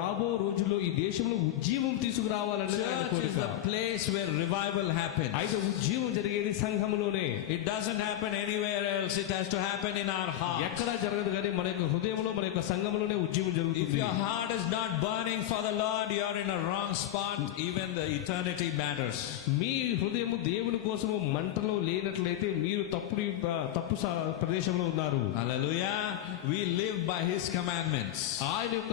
రాబో రోజుల్లో ఈ దేశంలో ఉజ్జీవం తీసుకురావాలనేది ఆయన Church is కోరిక. the place where revival happens. అయితే ఉజ్జీవం జరిగేది సంఘములోనే. It doesn't happen anywhere else. It has to happen in our heart. ఎక్కడా జరగదు కానీ మన యొక్క హృదయంలో మన యొక్క సంఘములోనే ఉజ్జీవం If జరుగుతుంది. your heart is not burning for the Lord, you are in a wrong spot. Even the eternity matters. మీ హృదయము దేవుని కోసము మంటలో లేనట్లయితే మీరు తప్పు ప్రదేశంలో ఉన్నారు. Hallelujah. We live by His commandments. ఆయన యొక్క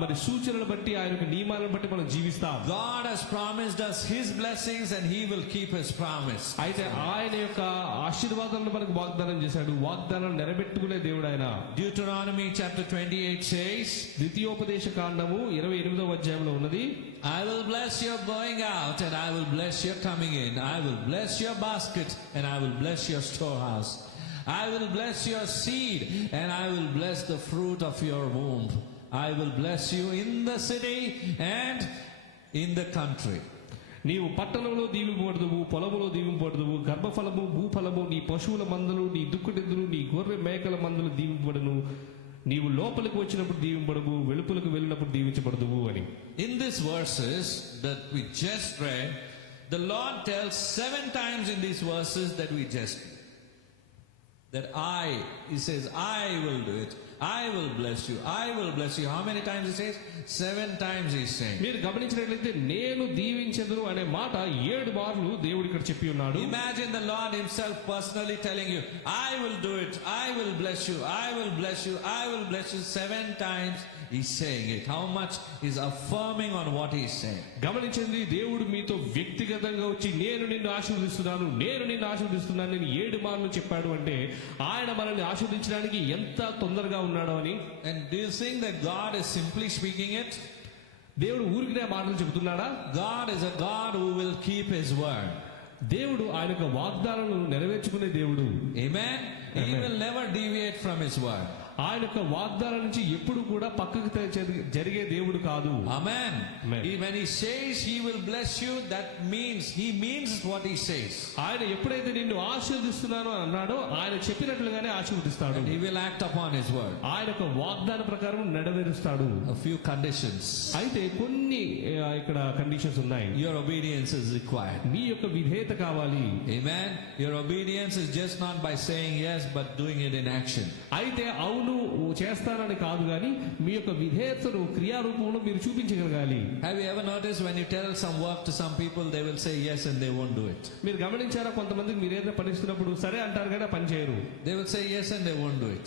మరి సూచనలు బట్టి ఆయన యొక్క నియమాలను బట్టి మనం జీవిస్తాం. God has promised us His blessings and He will keep His promise. అయితే ఆయన యొక్క ఆశీర్వాదాలను మనకు వాగ్దానం చేశాడు. వాగ్దానం నెరవేర్చుకునే దేవుడు ఆయన. Deuteronomy chapter 28 says, ద్వితీయోపదేశ కాండము 28వ అధ్యాయంలో ఉన్నది. I will bless your going out and I will bless your coming in. I will bless your basket and I will bless your storehouse. I will bless your seed and I will bless the fruit of your womb. I will bless you in the city and in the country. నీవు పట్టణంలో దీవింపబడదువు, పొలములో దీవింపబడదువు, గర్భఫలము భూఫలము, నీ పశువుల మందలు, నీ దుక్కుటెద్దులు, నీ గొర్రె మేకల మందలు దీవింపబడును. నీవు లోపలికి వచ్చినప్పుడు దీవింపబడవు, వెలుపలకు వెళ్ళినప్పుడు దీవించబడదువు అని. In these verses that we just read, the Lord tells 7 times in these verses that we just read, that He says, I will do it. I will bless you. I will bless you. How many times He says? 7 times He's saying. మీరు గమనించినట్లయితే నేను దీవించెదను అనే మాట 7 మార్లు దేవుడు ఇక్కడ చెప్పి ఉన్నాడు. Imagine the Lord Himself personally telling you, I will do it. I will bless you. I will bless you. I will bless you. 7 times He's saying it. How much He's affirming on what He's saying. గమనించండి, దేవుడు మీతో వ్యక్తిగతంగా వచ్చి నేను నిన్ను ఆశీర్వదిస్తున్నాను, నేను నిన్ను ఆశీర్వదిస్తున్నాను నేను 7 మార్లు చెప్పాడు అంటే ఆయన మనల్ని ఆశీర్వదించడానికి ఎంత తొందరగా ఉన్నాడు అని. And do you think that God is simply speaking it? దేవుడు ఊరికినే మాటలు చెబుతున్నాడా? God is a God who will keep His word. దేవుడు ఆయన యొక్క వాగ్దానాలను నెరవేర్చుకునే దేవుడు. Amen. He will never deviate from His word. ఆయన యొక్క వాగ్దానం నుంచి ఎప్పుడు కూడా పక్కకు జరిగే దేవుడు కాదు. Amen. Amen. When He says He will bless you, that means He means what He says. ఆయన ఎప్పుడైతే నిన్ను ఆశీర్వదిస్తున్నానో అన్నాడో ఆయన చెప్పినట్లుగానే ఆశీర్వదిస్తాడు. And He will act upon His word. ఆయన యొక్క వాగ్దాన ప్రకారం నెరవేరుస్తాడు. A few conditions. అయితే కొన్ని ఇక్కడ కండిషన్స్ ఉన్నాయి. Your obedience is required. మీ యొక్క విధేయత కావాలి. Amen. Your obedience is just not by saying yes, but doing it in action. అయితే అవును చేస్తానని కాదు కానీ మీ యొక్క విధేయతను క్రియారూపంలో మీరు చూపించగలగాలి. Have you ever noticed when you tell some work to some people, they will say yes and they won't do it. మీరు గమనించారా, కొంతమందికి మీరు ఏదైనా పని ఇస్తున్నప్పుడు సరే అంటారు కానీ పని చేయరు. They will say yes and they won't do it.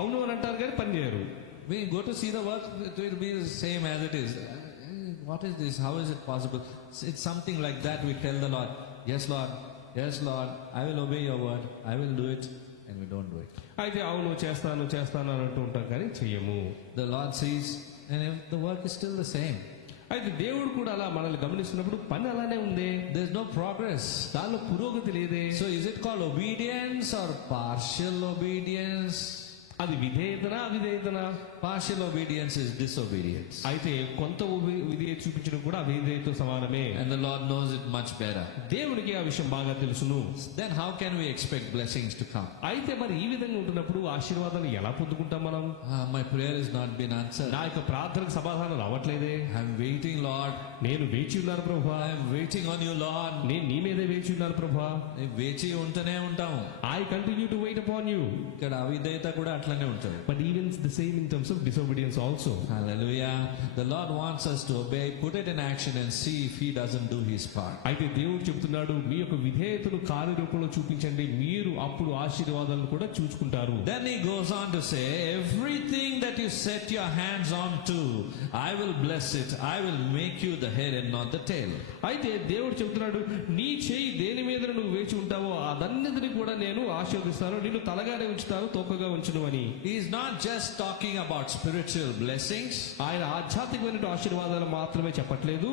అవును అని అంటారు కానీ పని చేయరు. When you go to see the work, it will be the same as it is. What is this? How is it possible? It's something like that. We tell the Lord, yes Lord, yes Lord, I will obey your word, I will do it, and we don't do it. అయితే అవును చేస్తాను చేస్తాను అని అంటూ ఉంటాం కానీ చెయ్యము. The Lord sees and the work is still the same. అయితే దేవుడు కూడా అలా మనల్ని గమనిస్తున్నప్పుడు పని అలానే ఉంది. There's no progress. దానిలో పురోగతి లేదే. So is it called obedience or partial obedience? అది విధేయతనా అవిధేయతనా? Partial obedience is disobedience. అయితే కొంత విధేయత చూపించడం కూడా అవిధేయతతో సమానమే. And the Lord knows it much better. దేవునికి ఆ విషయం బాగా తెలుసును. Then how can we expect blessings to come? అయితే మరి ఈ విధంగా ఉంటున్నప్పుడు ఆశీర్వాదాలు ఎలా పొందుకుంటాం మనం? My prayer has not been answered. నా యొక్క ప్రార్థనకు సమాధానం రావట్లేదే. I'm waiting, Lord. నేను వేచి ఉన్నాను ప్రభువా. I'm waiting on you, Lord. నేను నీ మీదే వేచి ఉన్నాను ప్రభువా. వేచి ఉంటూనే ఉంటాము. I continue to wait upon you. ఇక్కడ అవిధేయత కూడా అట్లా అట్లనే ఉంటాడు. But even the same in terms of disobedience also. Hallelujah. The Lord wants us to obey, put it in action and see if he doesn't do his part. అయితే దేవుడు చెప్తున్నాడు, మీ యొక్క విధేయతను కార్యరూపంలో చూపించండి, మీరు అప్పుడు ఆశీర్వాదాలను కూడా చూసుకుంటారు. Then he goes on to say, everything that you set your hands on to, I will bless it. I will make you the head and not the tail. అయితే దేవుడు చెప్తున్నాడు, నీ చేయి దేని మీద నువ్వు వేచి ఉంటావో అదన్నిటిని కూడా నేను ఆశీర్వదిస్తాను, నిన్ను తలగానే ఉంచుతాను, తోకగా ఉంచును అని. He is not just talking about spiritual blessings. ఆయన ఆధ్యాత్మికమైన ఆశీర్వాదాలు మాత్రమే చెప్పట్లేదు.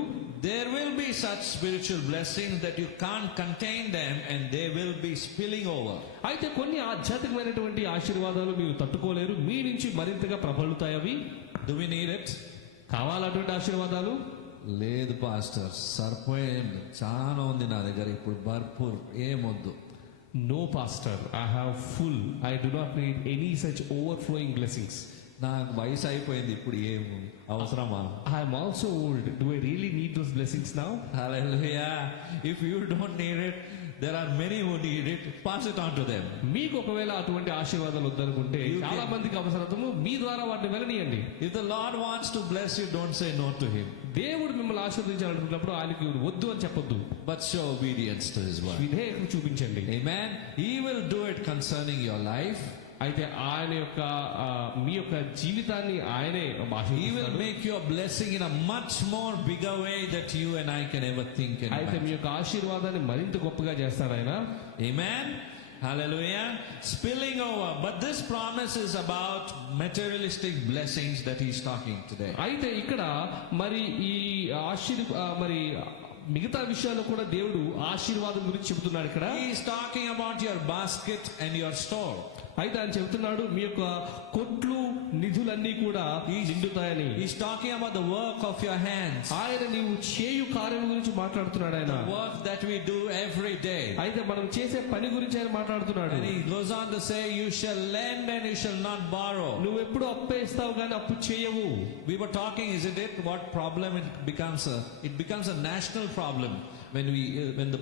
There will be such spiritual blessings that you can't contain them and they will be spilling over. అయితే కొన్ని ఆధ్యాత్మికమైనటువంటి ఆశీర్వాదాలు మీరు తట్టుకోలేరు, మీ నుంచి మరింతగా ప్రబలుతాయి. అవి Do we need it? కావాలటువంటి ఆశీర్వాదాలు. లేదు పాస్టర్, సరిపోయింది, చాలా ఉంది నా దగ్గర ఇప్పుడు, భర్పూర్ ఏమొద్దు. No pastor, I have full. I do not need any such overflowing blessings. నాకు వయసు అయిపోయింది, ఇప్పుడు ఏం అవసరమా? I am also old. Do I really need those blessings now? Hallelujah. If you don't need it, there are many who need it. Pass it on to them. మీకు ఒకవేళ అటువంటి ఆశీర్వాదాలు వద్దనుకుంటే చాలా మందికి అవసరము, మీ ద్వారా వాటిని వెళ్ళనీయండి. If the Lord wants to bless you, don't say no to him. దేవుడు మిమ్మల్ని ఆశీర్వదించాలనుకున్నప్పుడు ఆయనకి వద్దు అని చెప్పొద్దు, But show obedience to his word. విధేయతను చూపించండి. Amen. He will do it concerning your life. అయితే ఆయన యొక్క మీ యొక్క జీవితాన్ని ఆయనే He will ఆశీర్వదిస్తాడు. make you a blessing in a much more bigger way that you and I can ever think and అయితే మీ imagine. యొక్క ఆశీర్వాదాన్ని మరింత గొప్పగా చేస్తాడు ఆయన. Amen. Hallelujah. Spilling over. But this promise is about materialistic blessings that he's talking today. అయితే ఇక్కడ మరి ఈ మరి మిగతా విషయాల్లో కూడా దేవుడు ఆశీర్వాదం గురించి చెబుతున్నాడు ఇక్కడ. He is talking about your basket and your store. అయితే ఆయన చెబుతున్నాడు, మీ యొక్క కొట్లు నిధులన్నీ కూడా నిండుతాయని. He's talking about the work of your hands. ఆయన నీవు చేయు కార్యం గురించి మాట్లాడుతున్నాడు ఆయన. The work that we do every day. అయితే మనం చేసే పని గురించి ఆయన మాట్లాడుతున్నాడు. And he goes on to say, you shall lend and you shall not borrow. నువ్వు ఎప్పుడు అప్పే ఇస్తావు కానీ అప్పు చేయవు. We were talking, isn't it? What problem it becomes a national problem when the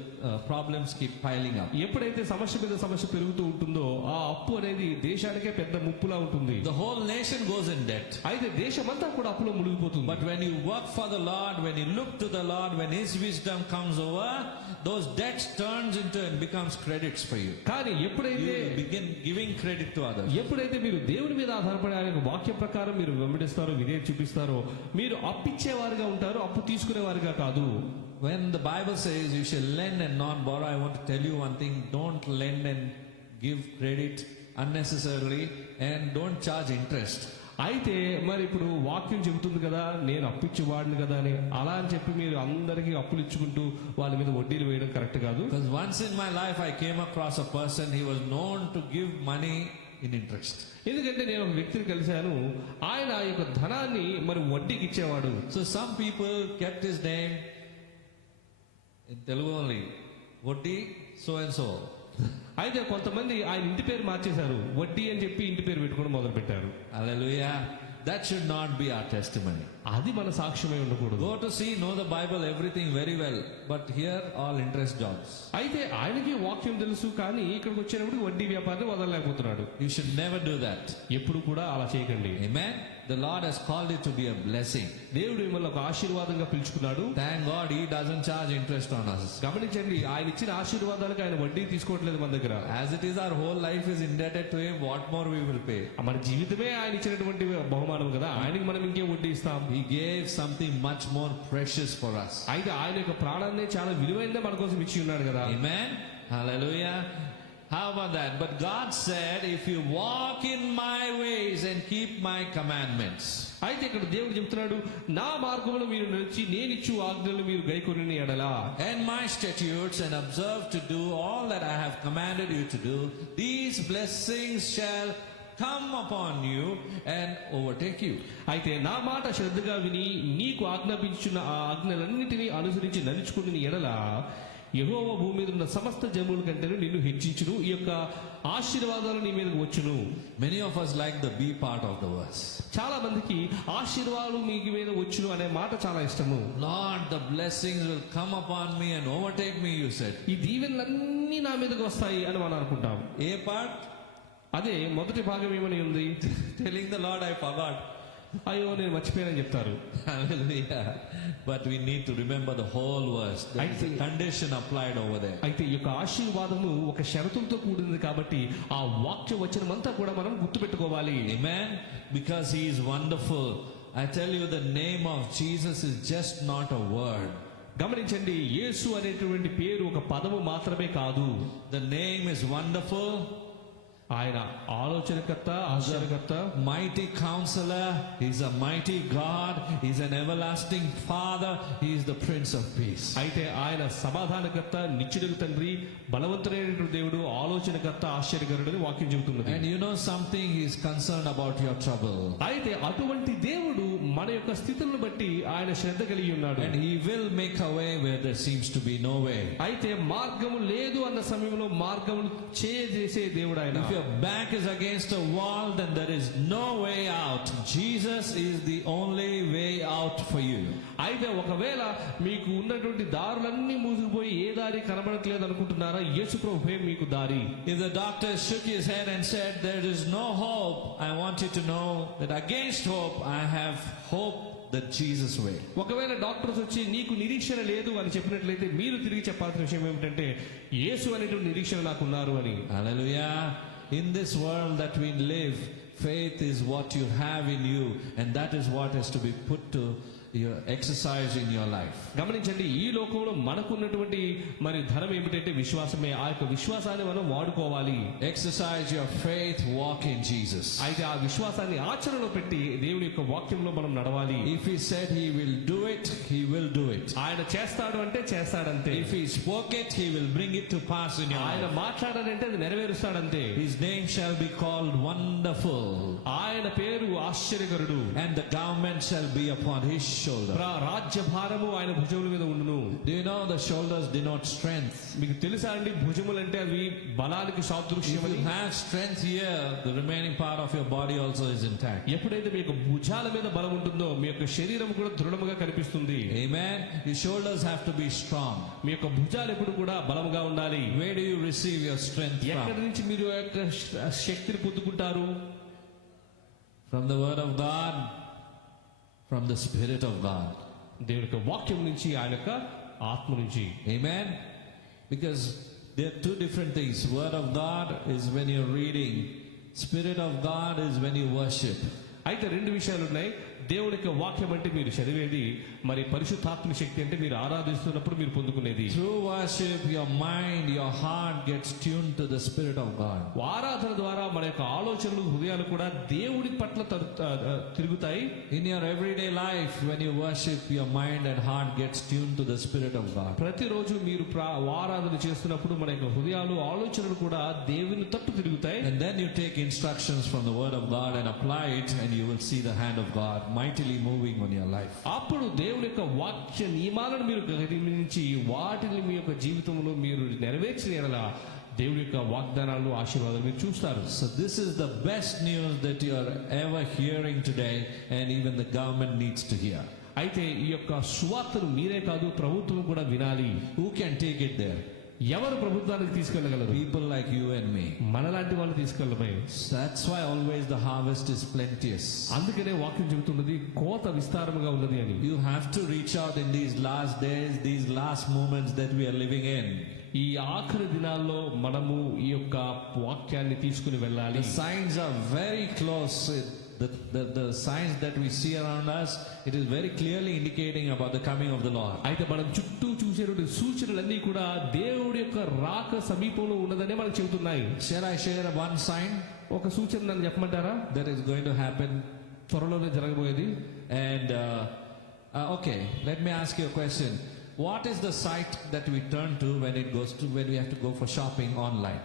problems keep piling up. ఎప్పుడైతే సమస్య మీద సమస్య పెరుగుతూ ఉంటుందో ఆ అప్పు అనేది దేశానికే పెద్ద ముప్పులా ఉంటుంది. The whole nation goes in debt. అయితే దేశమంతా కూడా అప్పులో మునిగిపోతుంది. But when you work for the Lord, when you look to the Lord, when his wisdom comes over, those debts turns into and becomes credits for you. కానీ You ఎప్పుడైతే begin giving credit to others. ఎప్పుడైతే మీరు దేవుని మీద ఆధారపడి ఆయన వాక్యం ప్రకారం మీరు వెంబడిస్తారో, విధేయత చూపిస్తారో, మీరు అప్పిచ్చేవారుగా ఉంటారు, అప్పు తీసుకునేవారుగా కాదు. When the Bible says you shall lend and not borrow, I want to tell you one thing: don't lend and give credit unnecessarily, and don't charge interest. అయితే మరి ఇప్పుడు వాక్యం చెబుతుంది కదా, నేను అప్పిచ్చేవాడిని కదా అని, అలా అని చెప్పి మీరు అందరికీ అప్పులు ఇచ్చుకుంటూ వాళ్ళ మీద వడ్డీలు వేయడం కరెక్ట్ కాదు. Because once in my life I came across a person, he was known to give money in interest. ఎందుకంటే నేను ఒక వ్యక్తిని కలిశాను, ఆయన ఆ యొక్క ధనాన్ని మరి వడ్డీకి ఇచ్చేవాడు. So some people kept his name in Telugu only, వడ్డీ so and so. అయితే కొంతమంది ఆయన ఇంటి పేరు మార్చేశారు, వడ్డీ అని చెప్పి ఇంటి పేరు పెట్టుకోవడం మొదలు పెట్టారు. Hallelujah. That should not be our testimony. అది మన సాక్ష్యమై ఉండకూడదు. Go to see, know the Bible, everything very well, but here all interest jobs. అయితే ఆయనకి వాక్యం తెలుసు, కానీ ఇక్కడికి వచ్చేటప్పుడు వడ్డీ వ్యాపారాన్ని వదలలేకపోతున్నాడు. You should never do that. ఎప్పుడు కూడా అలా చేయకండి. Amen. The Lord has called it to be a blessing. దేవుడు మిమ్మల్ని ఒక ఆశీర్వాదంగా పిలుచుకున్నాడు. Thank God he doesn't charge interest on us. గమనించండి, ఆయన ఇచ్చిన ఆశీర్వాదాలకు ఆయన వడ్డీ తీసుకోవట్లేదు మన దగ్గర. As it is, our whole life is indebted to him. What more we will pay? మన జీవితమే ఆయన ఇచ్చినటువంటి బహుమానం కదా, ఆయనకి మనం ఇంకేం వడ్డీ ఇస్తాం. He gave something much more precious for us. అయితే ఆయన యొక్క ప్రాణాన్ని చాలా విలువైనదే మన కోసం ఇచ్చి ఉన్నాడు కదా. Amen. Hallelujah. How about that? But God said, if you walk in my ways and keep my commandments. అయితే ఇక్కడ దేవుడు చెప్తున్నాడు, నా మార్గంలో మీరు నడిచి నేను ఇచ్చు ఆజ్ఞలు మీరు గైకొనిన ఎడల, And my statutes, and observe to do all that I have commanded you to do, these blessings shall come upon you and overtake you. అయితే నా మాట శ్రద్ధగా విని నీకు ఆజ్ఞాపించున్న ఆ ఆజ్ఞలన్నిటినీ అనుసరించి నడుచుకుని ఎడల యెహోవా భూమి మీద ఉన్న సమస్త జనుల కంటే నిన్ను హెచ్చించును, ఈ యొక్క ఆశీర్వాదాలు నీ మీదకు వచ్చును. Many of us like the B part of the verse. చాలా మందికి ఆశీర్వాదాలు మీ మీద వచ్చును అనే మాట చాలా ఇష్టము. Lord, the blessings will come upon me and overtake me, you said. ఈ దీవెనలన్నీ నా మీదకి వస్తాయి అని మనం అనుకుంటాం. A part, అదే మొదటి భాగం ఏమని ఉంది? Telling the Lord, I forgot. అయ్యో నేను మర్చిపోయానని చెప్తారు. Hallelujah. But we need to remember the whole verse. There is a condition applied over there. అయితే ఈ యొక్క ఆశీర్వాదము ఒక షరతులతో కూడింది కాబట్టి ఆ వాక్య వచనమంతా కూడా మనం గుర్తుపెట్టుకోవాలి. Amen. Because he is wonderful. I tell you, the name of Jesus is just not a word. గమనించండి, యేసు అనేటువంటి పేరు ఒక పదము మాత్రమే కాదు. The name is wonderful. ఆయన ఆలోచనకర్త, ఆశ్చర్యకర్త, Mighty counselor. He's a mighty God. He's an everlasting Father. He is the Prince of Peace. అయితే ఆయన సమాధానకర్త, నిత్యుడగు తండ్రి, బలవంతుడైనటువంటి దేవుడు, ఆలోచనకర్త, ఆశ్చర్యకరుడని వాక్యం చెబుతున్నది. And you know something? He's concerned about your trouble. అయితే అటువంటి దేవుడు మన యొక్క స్థితులను బట్టి ఆయన శ్రద్ధ కలిగి ఉన్నాడు. And he will make a way where there seems to be no way. అయితే మార్గము లేదు అన్న సమయంలో మార్గమును చేసే దేవుడు ఆయన. If your back is against a wall, then there is no way out. Jesus is the only way out for you. అయితే ఒకవేళ మీకు ఉన్నటువంటి దారులన్నీ మూసుకుపోయి ఏ దారి కనబడట్లేదు అనుకుంటున్నారా? యేసు ప్రభువే మీకు దారి. If the doctor shook his head and said there is no hope, I want you to know that against hope I have hope, the Jesus way. ఒకవేళ డాక్టర్స్ వచ్చి నీకు నిరీక్షణ లేదు అని చెప్పినట్లయితే మీరు తిరిగి చెప్పాల్సిన విషయం ఏమిటంటే యేసు అనేటువంటి నిరీక్షణ నాకున్నారు అని. Hallelujah. In this world that we live, faith is what you have in you, and that is what has to be put to your exercise in your life. గమనించండి, ఈ లోకంలో మనకున్నటువంటి మరి ధనం ఏమిటంటే విశ్వాసమే. ఆ యొక్క విశ్వాసాన్ని మనం వాడుకోవాలి. Exercise your faith, walk in Jesus. అయితే ఆ విశ్వాసాన్ని ఆచరణలో పెట్టి దేవుని యొక్క వాక్యంలో మనం నడవాలి. If he said he will do it, he will do it. ఆయన చేస్తాడు అంటే చేస్తాడంతే. If he spoke it, he will bring it to pass in your ఆయన life. మాట్లాడాడంటే అది నెరవేరుస్తాడంతే. His name shall be called Wonderful, ఆయన పేరు ఆశ్చర్యకరుడు. and the government shall be upon his shoulder. రాజ్య భారము ఆయన భుజముల మీద ఉండును. Do you know the shoulders denote strength? మీకు తెలుసా అండి, భుజములంటే అవి బలానికి If సాదృశ్యం అని. you have strength here, the remaining part of your body also is intact. ఎప్పుడైతే మీ యొక్క భుజాల మీద బలం ఉంటుందో మీ యొక్క శరీరం కూడా దృఢముగా కనిపిస్తుంది. Amen. Your shoulders have to be strong. మీ యొక్క భుజాలు ఎప్పుడు కూడా బలముగా ఉండాలి. Where do you receive your strength ఎక్కడి from? నుంచి మీరు ఆ యొక్క శక్తిని పొందుకుంటారు? From the word of God, from the Spirit of God. దేవుని యొక్క వాక్యం నుంచి, ఆయన యొక్క ఆత్మ నుంచి. Amen. Because there are two different things. Word of God is when you're reading. Spirit of God is when you worship. అయితే రెండు విషయాలు ఉన్నాయి. దేవుని యొక్క వాక్యం అంటే మీరు చదివేది, మరి పరిశుద్ధాత్మ శక్తి అంటే మీరు ఆరాధిస్తున్నప్పుడు మీరు పొందుకునేది. Through worship, your mind, your heart gets tuned to the Spirit of God. ఆరాధన ద్వారా మన యొక్క ఆలోచనలు, హృదయాలు కూడా దేవుడి పట్ల తిరుగుతాయి. In your everyday life, when you worship, your mind and heart gets tuned to the Spirit of God. ప్రతిరోజు మీరు ఆరాధన చేస్తున్నప్పుడు మన యొక్క హృదయాలు, ఆలోచనలు కూడా దేవుని తట్టు తిరుగుతాయి. And then you take instructions from the Word of God and apply it, and you will see the hand of God mightily moving on your life. అప్పుడు దేవుని యొక్క వాక్య నియమాలను మీరు గమనించి వాటిని మీ యొక్క జీవితంలో మీరు నెరవేర్చిన ఎడల దేవుని యొక్క వాగ్దానాలు, ఆశీర్వాదాలు మీరు చూస్తారు. So this is the best news that you are ever hearing today, and even the government needs to hear. అయితే ఈ యొక్క సువార్తను మీరే కాదు, ప్రభుత్వం కూడా వినాలి. Who can take it there? ఎవరు ప్రభుత్వానికి తీసుకెళ్ళగలరు? People like you and me. మనలాంటి వాళ్ళు తీసుకెళ్ళబోయే. That's why always the harvest is plenteous. అందుకనే వాక్యం చెబుతున్నది కోత విస్తారముగా ఉన్నది అని. You have to reach out in these last days, these last moments that we are living in. ఈ ఆఖరి దినాల్లో మనము ఈ యొక్క వాక్యాన్ని తీసుకుని వెళ్ళాలి. The signs are very close. The signs that we see around us, it is very clearly indicating about the coming of the Lord. అయితే మనం చుట్టూ చూసేటువంటి సూచనలన్నీ కూడా దేవుడి యొక్క రాక సమీపంలో ఉన్నదనే మనకు చెబుతున్నాయి. Shall I share one sign ఒక సూచన నన్ను చెప్పమంటారా? that is going to happen? త్వరలోనే జరగబోయేది. And okay, let me ask you a question. What is the site that we turn to when we have to go for shopping online?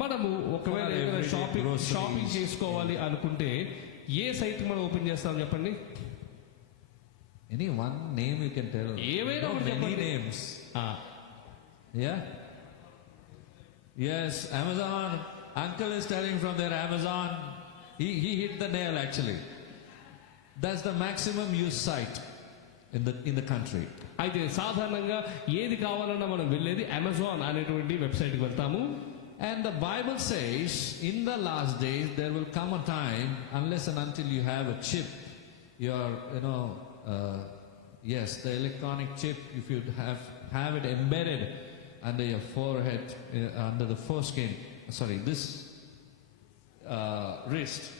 మనము ఒకవేళ ఏదైనా shopping చేసుకోవాలి అనుకుంటే ఏ సైట్ మనం open చేస్తాం చెప్పండి? Any one name you can tell? ఏవైనా ఒకటి Many చెప్పండి. names. ఆ, Yeah. Yes, Amazon. Uncle is telling from their Amazon. He hit the nail actually. That's the maximum used site in the country. అయితే సాధారణంగా ఏది కావాలన్నా మనం వెళ్ళేది అమెజాన్ అనేటువంటి వెబ్సైట్కి వెళ్తాము. And the Bible says, in the last days, there will come a time, unless and until you have a chip, your, yes, the electronic chip, if you have it embedded under your forehead, under the foreskin, sorry, this wrist,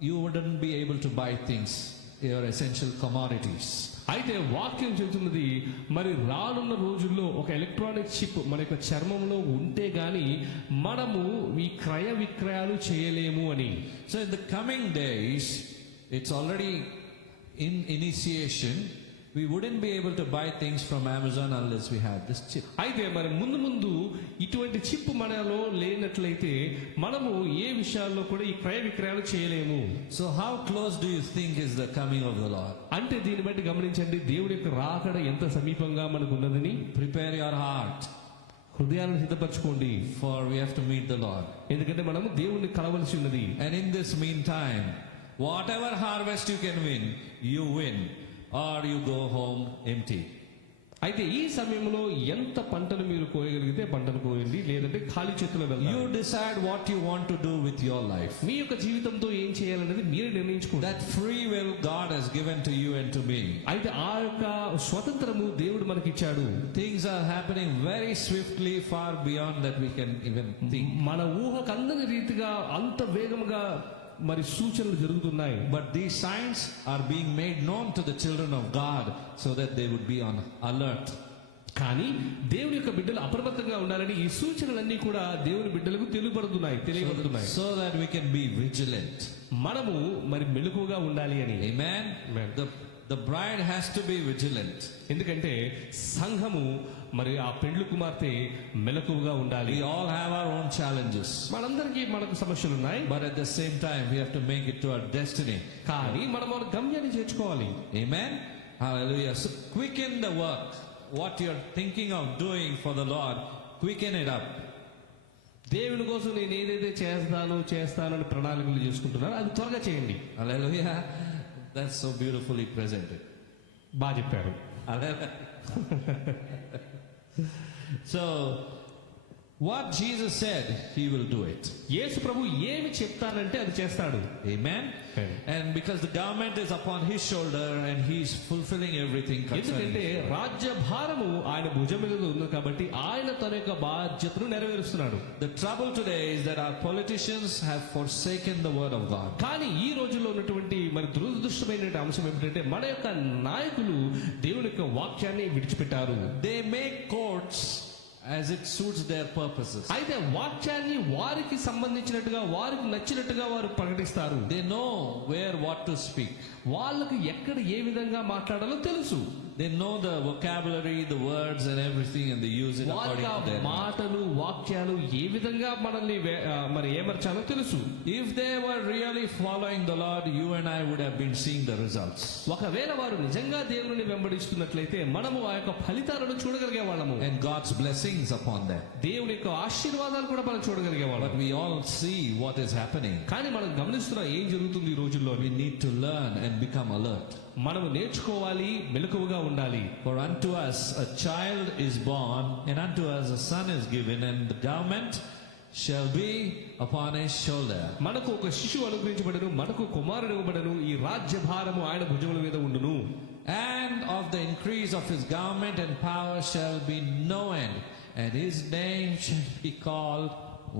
you wouldn't be able to buy things, your essential commodities. అయితే వాక్యం చెబుతున్నది మరి రానున్న రోజుల్లో ఒక electronic chip మన యొక్క చర్మంలో ఉంటే గాని మనము ఈ క్రయ విక్రయాలు చేయలేము అని. So in the coming days, it's already in initiation. We wouldn't be able to buy things from Amazon unless we have this chip. అయితే మరి ముందు ఇటువంటి చిప్ మనలో లేనట్లయితే మనము ఏ విషయాల్లో కూడా ఈ క్రయ విక్రయాలు చేయలేము. So how close do you think is the coming of the Lord? అంటే దీన్ని బట్టి గమనించండి, దేవుడి యొక్క రాకడ ఎంత సమీపంగా మనకు ఉన్నదని. Prepare your heart, హృదయాలను సిద్ధపరచుకోండి, for we have to meet the Lord. ఎందుకంటే మనము దేవుణ్ణి కలవలసి ఉన్నది. And in this meantime, whatever harvest you can win, you win, or you go home empty. అయితే ఈ సమయంలో ఎంత పంటను మీరు కోయగలిగితే పంటను కోయండి, లేదంటే ఖాళీ చేతుల్లో You వెళ్తారు. decide what you want to do with your life. మీ యొక్క జీవితంతో ఏం చేయాలనేది మీరే నిర్ణయించుకోండి. That free will God has given to you and to me. అయితే ఆ యొక్క స్వతంత్రము దేవుడు మనకిచ్చాడు. Things are happening very swiftly, far beyond that we can even think. మన ఊహకు అందని రీతిగా అంత వేగముగా మరి సూచనలు జరుగుతున్నాయి. But these signs are being made known to the children of God so that they would be on alert. కానీ దేవుని యొక్క బిడ్డలు అప్రమత్తంగా ఉండాలని ఈ సూచనలన్నీ కూడా దేవుని బిడ్డలకు తెలియబడుతున్నాయి. So that we can be vigilant. మనము మరి మెలకువగా ఉండాలి అని. Amen. Amen. The bride has to be vigilant. ఎందుకంటే సంఘము మరి ఆ పెండ్లు కుమార్తె మెలకువగా ఉండాలి. We all have our own challenges. మనందరికీ మనకు సమస్యలు ఉన్నాయి. But at the same time, we have to make it to our destiny. కానీ మనం మన గమ్యాన్ని చేర్చుకోవాలి. Amen. Hallelujah. So quicken the work. What you're thinking of doing for the Lord, quicken it up. దేవుని కోసం నేను ఏదైతే చేస్తానని ప్రణాళికలు చేసుకుంటున్నాను అది త్వరగా చేయండి. Hallelujah. That's so beautifully presented. బాగా చెప్పారు. Hallelujah. So, what Jesus said, He will do it. యేసు ప్రభు ఏమి చెప్తానంటే అది చేస్తాడు. Amen. Amen. And because the government is upon His shoulder and He's fulfilling everything ఎందుకంటే concerning. రాజ్య భారము ఆయన భుజం మీద ఉంది కాబట్టి ఆయన తన యొక్క బాధ్యతను నెరవేరుస్తున్నాడు. The trouble today is that our politicians have forsaken the word of God. కానీ ఈ రోజుల్లో ఉన్నటువంటి మరి దురదృష్టమైన అంశం ఏమిటంటే మన యొక్క నాయకులు దేవుని యొక్క వాక్యాన్ని విడిచిపెట్టారు. They make courts as it suits their purposes. అయితే వాక్యాన్ని వారికి సంబంధించినట్టుగా వారికి నచ్చినట్టుగా వారు ప్రకటిస్తారు. They know where what to speak. వాళ్ళకు ఎక్కడ ఏ విధంగా మాట్లాడాలో తెలుసు. They know the vocabulary, the words and everything, and they use it according to their mind. మాటలు వాక్యాలు ఏ విధంగా మనల్ని మరి ఏమర్చాలో తెలుసు. If they were really following the Lord, you and I would have been seeing the results. ఒకవేళ వారు నిజంగా దేవుని వెంబడిస్తున్నట్లయితే మనము ఆ యొక్క ఫలితాలను చూడగలిగే వాళ్ళము. And God's blessings upon them. దేవుని యొక్క ఆశీర్వాదాలు కూడా మనం చూడగలిగే వాళ్ళం. But we all see what is happening. కానీ మనం గమనిస్తున్నాం ఏం జరుగుతుంది ఈ రోజుల్లో. We need to learn and become alert. మనము నేర్చుకోవాలి, మెలకువగా ఉండాలి. For unto us a child is born, and unto us a son is given, and the government shall be upon his shoulder. మనకు ఒక శిశువు అనుగ్రహించబడను, మనకు కుమారుడు ఇవ్వబడను, ఈ రాజ్య భారము ఆయన భుజముల మీద ఉండును. And of the increase of his government and power shall be no end, and his name shall be called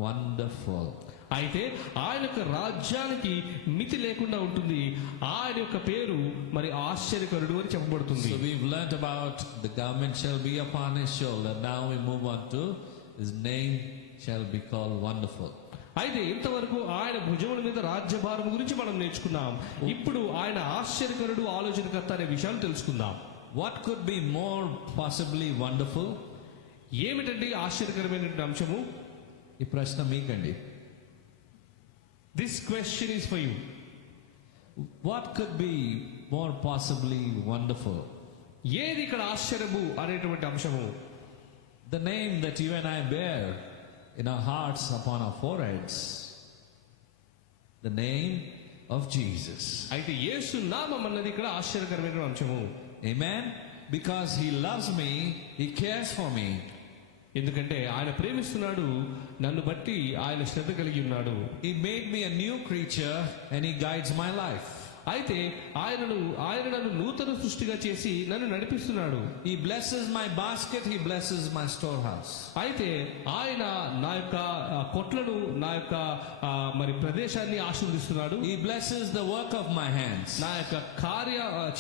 Wonderful. అయితే ఆయన యొక్క రాజ్యానికి మితి లేకుండా ఉంటుంది. ఆయన యొక్క పేరు మరి ఆశ్చర్యకరుడు అని చెప్పబడుతుంది. So we've learnt about the government shall be upon his shoulder. Now we move on to his name shall be called Wonderful. అయితే ఇంతవరకు ఆయన భుజముల మీద రాజ్యభారం గురించి మనం నేర్చుకున్నాం. ఇప్పుడు ఆయన ఆశ్చర్యకరుడు, ఆలోచనకర్త అనే విషయాలు తెలుసుకుందాం. What could be more possibly wonderful? ఏమిటండి ఆశ్చర్యకరమైన అంశము? ఈ ప్రశ్న మీకండి. This question is for you. What could be more possibly wonderful? ఏది ఇక్కడ ఆశ్చర్యము అనేటువంటి అంశము? The name that you and I bear in our hearts upon our foreheads. The name of Jesus. అయితే యేసు నామం అన్నది ఇక్కడ ఆశ్చర్యకరమైన అంశము. Amen. Because he loves me, he cares for me. ఎందుకంటే ఆయన ప్రేమిస్తున్నాడు, నన్ను బట్టి ఆయన శ్రద్ధ కలిగి ఉన్నాడు. He made me a new creature and he guides my life. అయితే ఆయన నన్ను నూతన సృష్టిగా చేసి నన్ను నడిపిస్తున్నాడు. He blesses my basket, he blesses my storehouse. అయితే ఆయన నా యొక్క కొట్లను, నా యొక్క మరి ప్రదేశాన్ని ఆశీర్వదిస్తున్నాడు. He blesses the work of my hands. నా యొక్క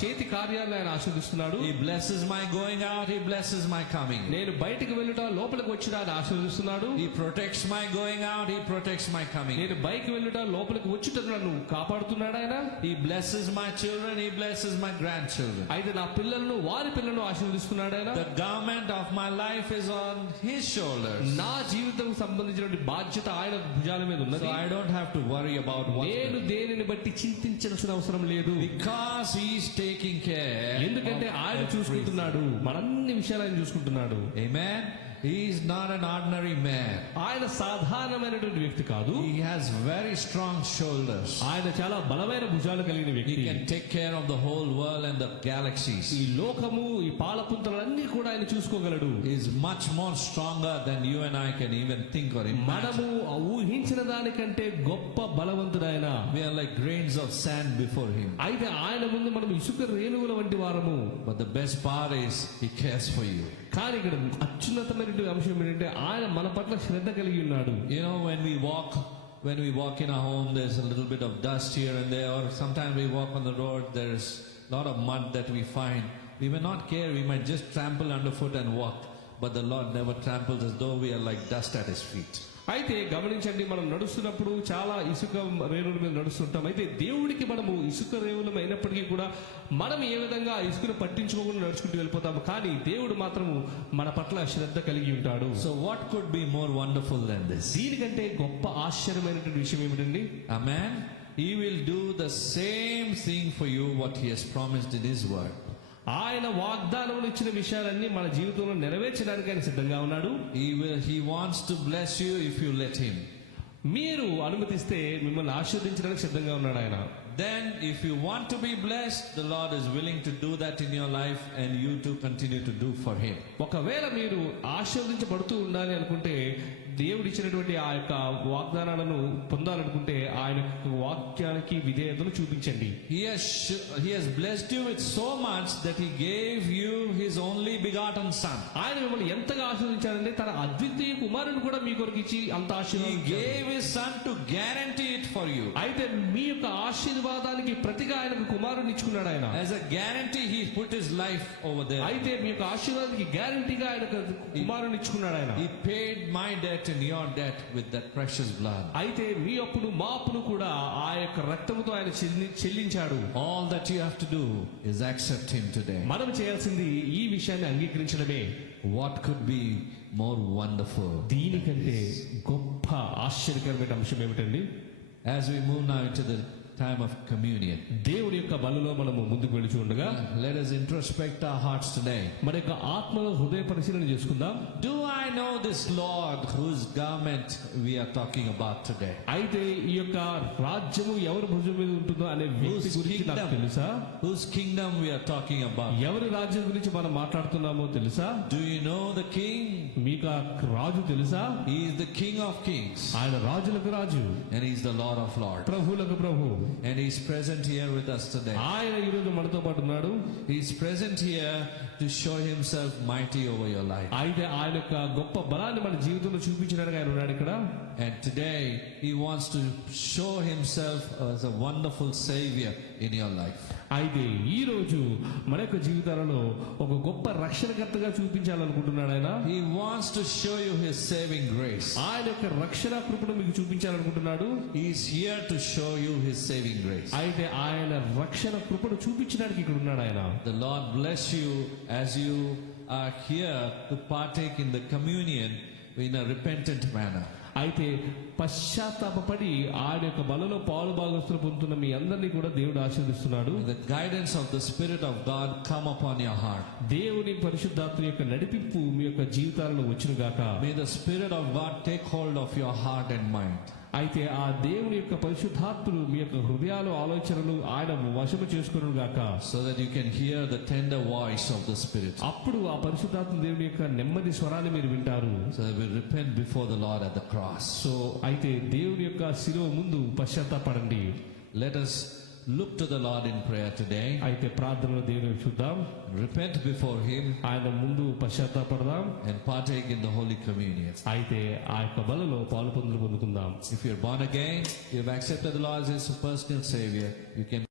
చేతి కార్యాలను ఆయన ఆశీర్వదిస్తున్నాడు. He blesses my going out, he blesses my coming. నేను బయటికి వెళ్ళుట, లోపలికి వచ్చిన ఆయన ఆశీర్వదిస్తున్నాడు. He protects my going out, he protects my coming. నేను బయటికి వెళ్ళుట, లోపలికి వచ్చుట నన్ను కాపాడుతున్నాడు ఆయన. He blesses my children, he blesses my grandchildren. అయితే నా పిల్లలను, వారి పిల్లలను ఆశీర్వదిస్తున్నాడు ఆయన. The garment of my life is on his shoulders. నా జీవితం సంబంధించిన బాధ్యత ఆయన భుజాల మీద So ఉన్నది. I don't have to worry about what. నేను దేనిని బట్టి చింతించాల్సిన అవసరం లేదు. Because he is taking care. ఎందుకంటే ఆయన of చూసుకుంటున్నాడు, మరన్ని విషయాలు ఆయన చూసుకుంటున్నాడు. everything. Amen. He is not an ordinary man. ఆయన సాధారణమైనటువంటి వ్యక్తి కాదు. He has very strong shoulders. ఆయన చాలా బలమైన భుజాలు కలిగిన He వ్యక్తి. can take care of the whole world and the galaxies. ఈ లోకము, ఈ పాలపుంతలన్నీ కూడా ఆయన చూసుకోగలడు. He is much more stronger than you and I can even think or imagine. మనము ఊహించిన దానికంటే గొప్ప బలవంతుడైన. We are like grains of sand before him. అయితే ఆయన ముందు మనం ఇసుక రేణువుల వంటి వారము. But the best part is he cares for you. కానీ ఇక్కడ అత్యున్నతమైనటువంటి అంశం ఏంటంటే ఆయన మన పట్ల శ్రద్ధ కలిగి ఉన్నాడు. You know, when we walk in our home, there's a little bit of dust here and there, or sometimes we walk on the road, there's a lot of mud that we find. We may not care, we might just trample underfoot and walk, but the Lord never tramples as though we are like dust at his feet. అయితే గమనించండి, మనం నడుస్తున్నప్పుడు చాలా ఇసుక రేణుల మీద నడుస్తుంటాం. అయితే దేవుడికి మనము ఇసుక రేణులం అయినప్పటికీ కూడా మనం ఏ విధంగా ఇసుకను పట్టించుకోకుండా నడుచుకుంటూ వెళ్ళిపోతాము. కానీ దేవుడు మాత్రము మన పట్ల శ్రద్ధ కలిగి ఉంటాడు. So what could be more wonderful than this? దీనికంటే గొప్ప ఆశ్చర్యమైనటువంటి విషయం ఏమిటండి? Amen. He will do the same thing for you what he has promised in his word. ఆయన వాగ్దానములు ఇచ్చిన విషయాలన్నీ మన జీవితంలో నెరవేర్చడానికి ఆయన సిద్ధంగా ఉన్నాడు. He wants to bless you if you let him. మీరు అనుమతిస్తే మిమ్మల్ని ఆశీర్వదించడానికి సిద్ధంగా ఉన్నాడు ఆయన. Then if you want to be blessed, the Lord is willing to do that in your life and you too continue to do for him. ఒకవేళ మీరు ఆశీర్వదించబడుతూ ఉండాలి అనుకుంటే, దేవుడు ఇచ్చినటువంటి ఆ యొక్క వాగ్దానాలను పొందాలనుకుంటే ఆయన వాక్యానికి విధేయతను చూపించండి. He has blessed you with so much that he gave you his only begotten son. ఆయన మిమ్మల్ని ఎంతగా ఆశీర్వదించారంటే తన అద్వితీయ కుమారుని కూడా మీ కొరకు ఇచ్చి అంత He ఆశీర్వాదం gave his son to guarantee it for you. అయితే మీ యొక్క ఆశీర్వాదానికి ప్రతిగా ఆయనకు కుమారుని ఇచ్చుకున్నాడు ఆయన. As a guarantee, he put his life over there. అయితే మీ యొక్క ఆశీర్వాదానికి గ్యారంటీగా ఆయనకు కుమారుని ఇచ్చుకున్నాడు ఆయన. He paid my debt and your debt with that precious blood. అయితే మీ అప్పును మా అప్పును కూడా ఆ యొక్క రక్తముతో ఆయన చెల్లించాడు. All that you have to do is accept him today. మనం చేయాల్సింది ఈ విషయాన్ని అంగీకరించడమే. What could be more wonderful? దీనికంటే గొప్ప ఆశ్చర్యకరమైన అంశం ఏమిటండి? As we move now into the time of communion, దేవుడి యొక్క బలిలో మనము ముందుకు వెళుచు ఉండగా let us introspect our hearts today. మన యొక్క ఆత్మలో హృదయ పరిశీలన చేసుకుందాం. Do I know this Lord whose garment we are talking about today? అయితే ఈ యొక్క రాజ్యము ఎవరి భుజం మీద ఉంటుందో అనే వ్యక్తి గురించి నాకు తెలుసా? Whose kingdom we are talking about? ఎవరి రాజ్యం గురించి మనం మాట్లాడుతున్నామో తెలుసా? Do you know the king? మీకు ఆ రాజు తెలుసా? He is the King of kings ఆయన రాజులకు రాజు, and he is the Lord of lords. ప్రభువులకు ప్రభు. And he is present here with us today. ఆయన ఈ రోజు మనతో పాటు ఉన్నాడు. He is present here to show himself mighty over your life. అయితే ఆయన యొక్క గొప్ప బలాన్ని మన జీవితంలో చూపించడానికి ఆయన ఉన్నాడు ఇక్కడ. And today he wants to show himself as a wonderful savior in your life. అయితే ఈ రోజు మన యొక్క జీవితాలలో ఒక గొప్ప రక్షణకర్తగా చూపించాలనుకుంటున్నాడు ఆయన. He wants to show you his saving grace. ఆయన యొక్క రక్షణ కృపను మీకు చూపించాలనుకుంటున్నాడు. He is here to show you his saving grace. అయితే ఆయన రక్షణ కృపను చూపించడానికి ఇక్కడ ఉన్నాడు ఆయన. The Lord bless you as you are here to partake in the communion in a repentant manner. అయితే పశ్చాత్తాపపడి ఆయన యొక్క బలలో పాలు భాగస్తులు పొందుతున్న మీ అందరినీ కూడా దేవుడు ఆశీర్వదిస్తున్నాడు. The guidance of the Spirit of God come upon your heart. దేవుని పరిశుద్ధాత్మ యొక్క నడిపింపు మీ యొక్క జీవితాలలో వచ్చును గాక. May the Spirit of God take hold of your heart and mind. అయితే ఆ దేవుని యొక్క పరిశుద్ధాత్ముడు మీ యొక్క హృదయాలు ఆలోచనలు ఆయన వశము చేసుకును గాక. so that you can hear the tender voice of the Spirit. అప్పుడు ఆ పరిశుద్ధాత్మ దేవుని యొక్క నెమ్మది స్వరాన్ని మీరు వింటారు. So that we repent before the Lord at the cross. So అయితే దేవుని యొక్క శిలువ ముందు పశ్చాత్తాపడండి. Let us look to the Lord in prayer today. అయితే ప్రార్థనలో దేవుని చూద్దాం, Repent before Him ఆయన ముందు పశ్చాత్తాపడదాం. and partake in the Holy Communion. అయితే ఆ యొక్క బలలో పాలు పొందుకుందాం. If you're born again, you've accepted the Lord as your personal Savior, you can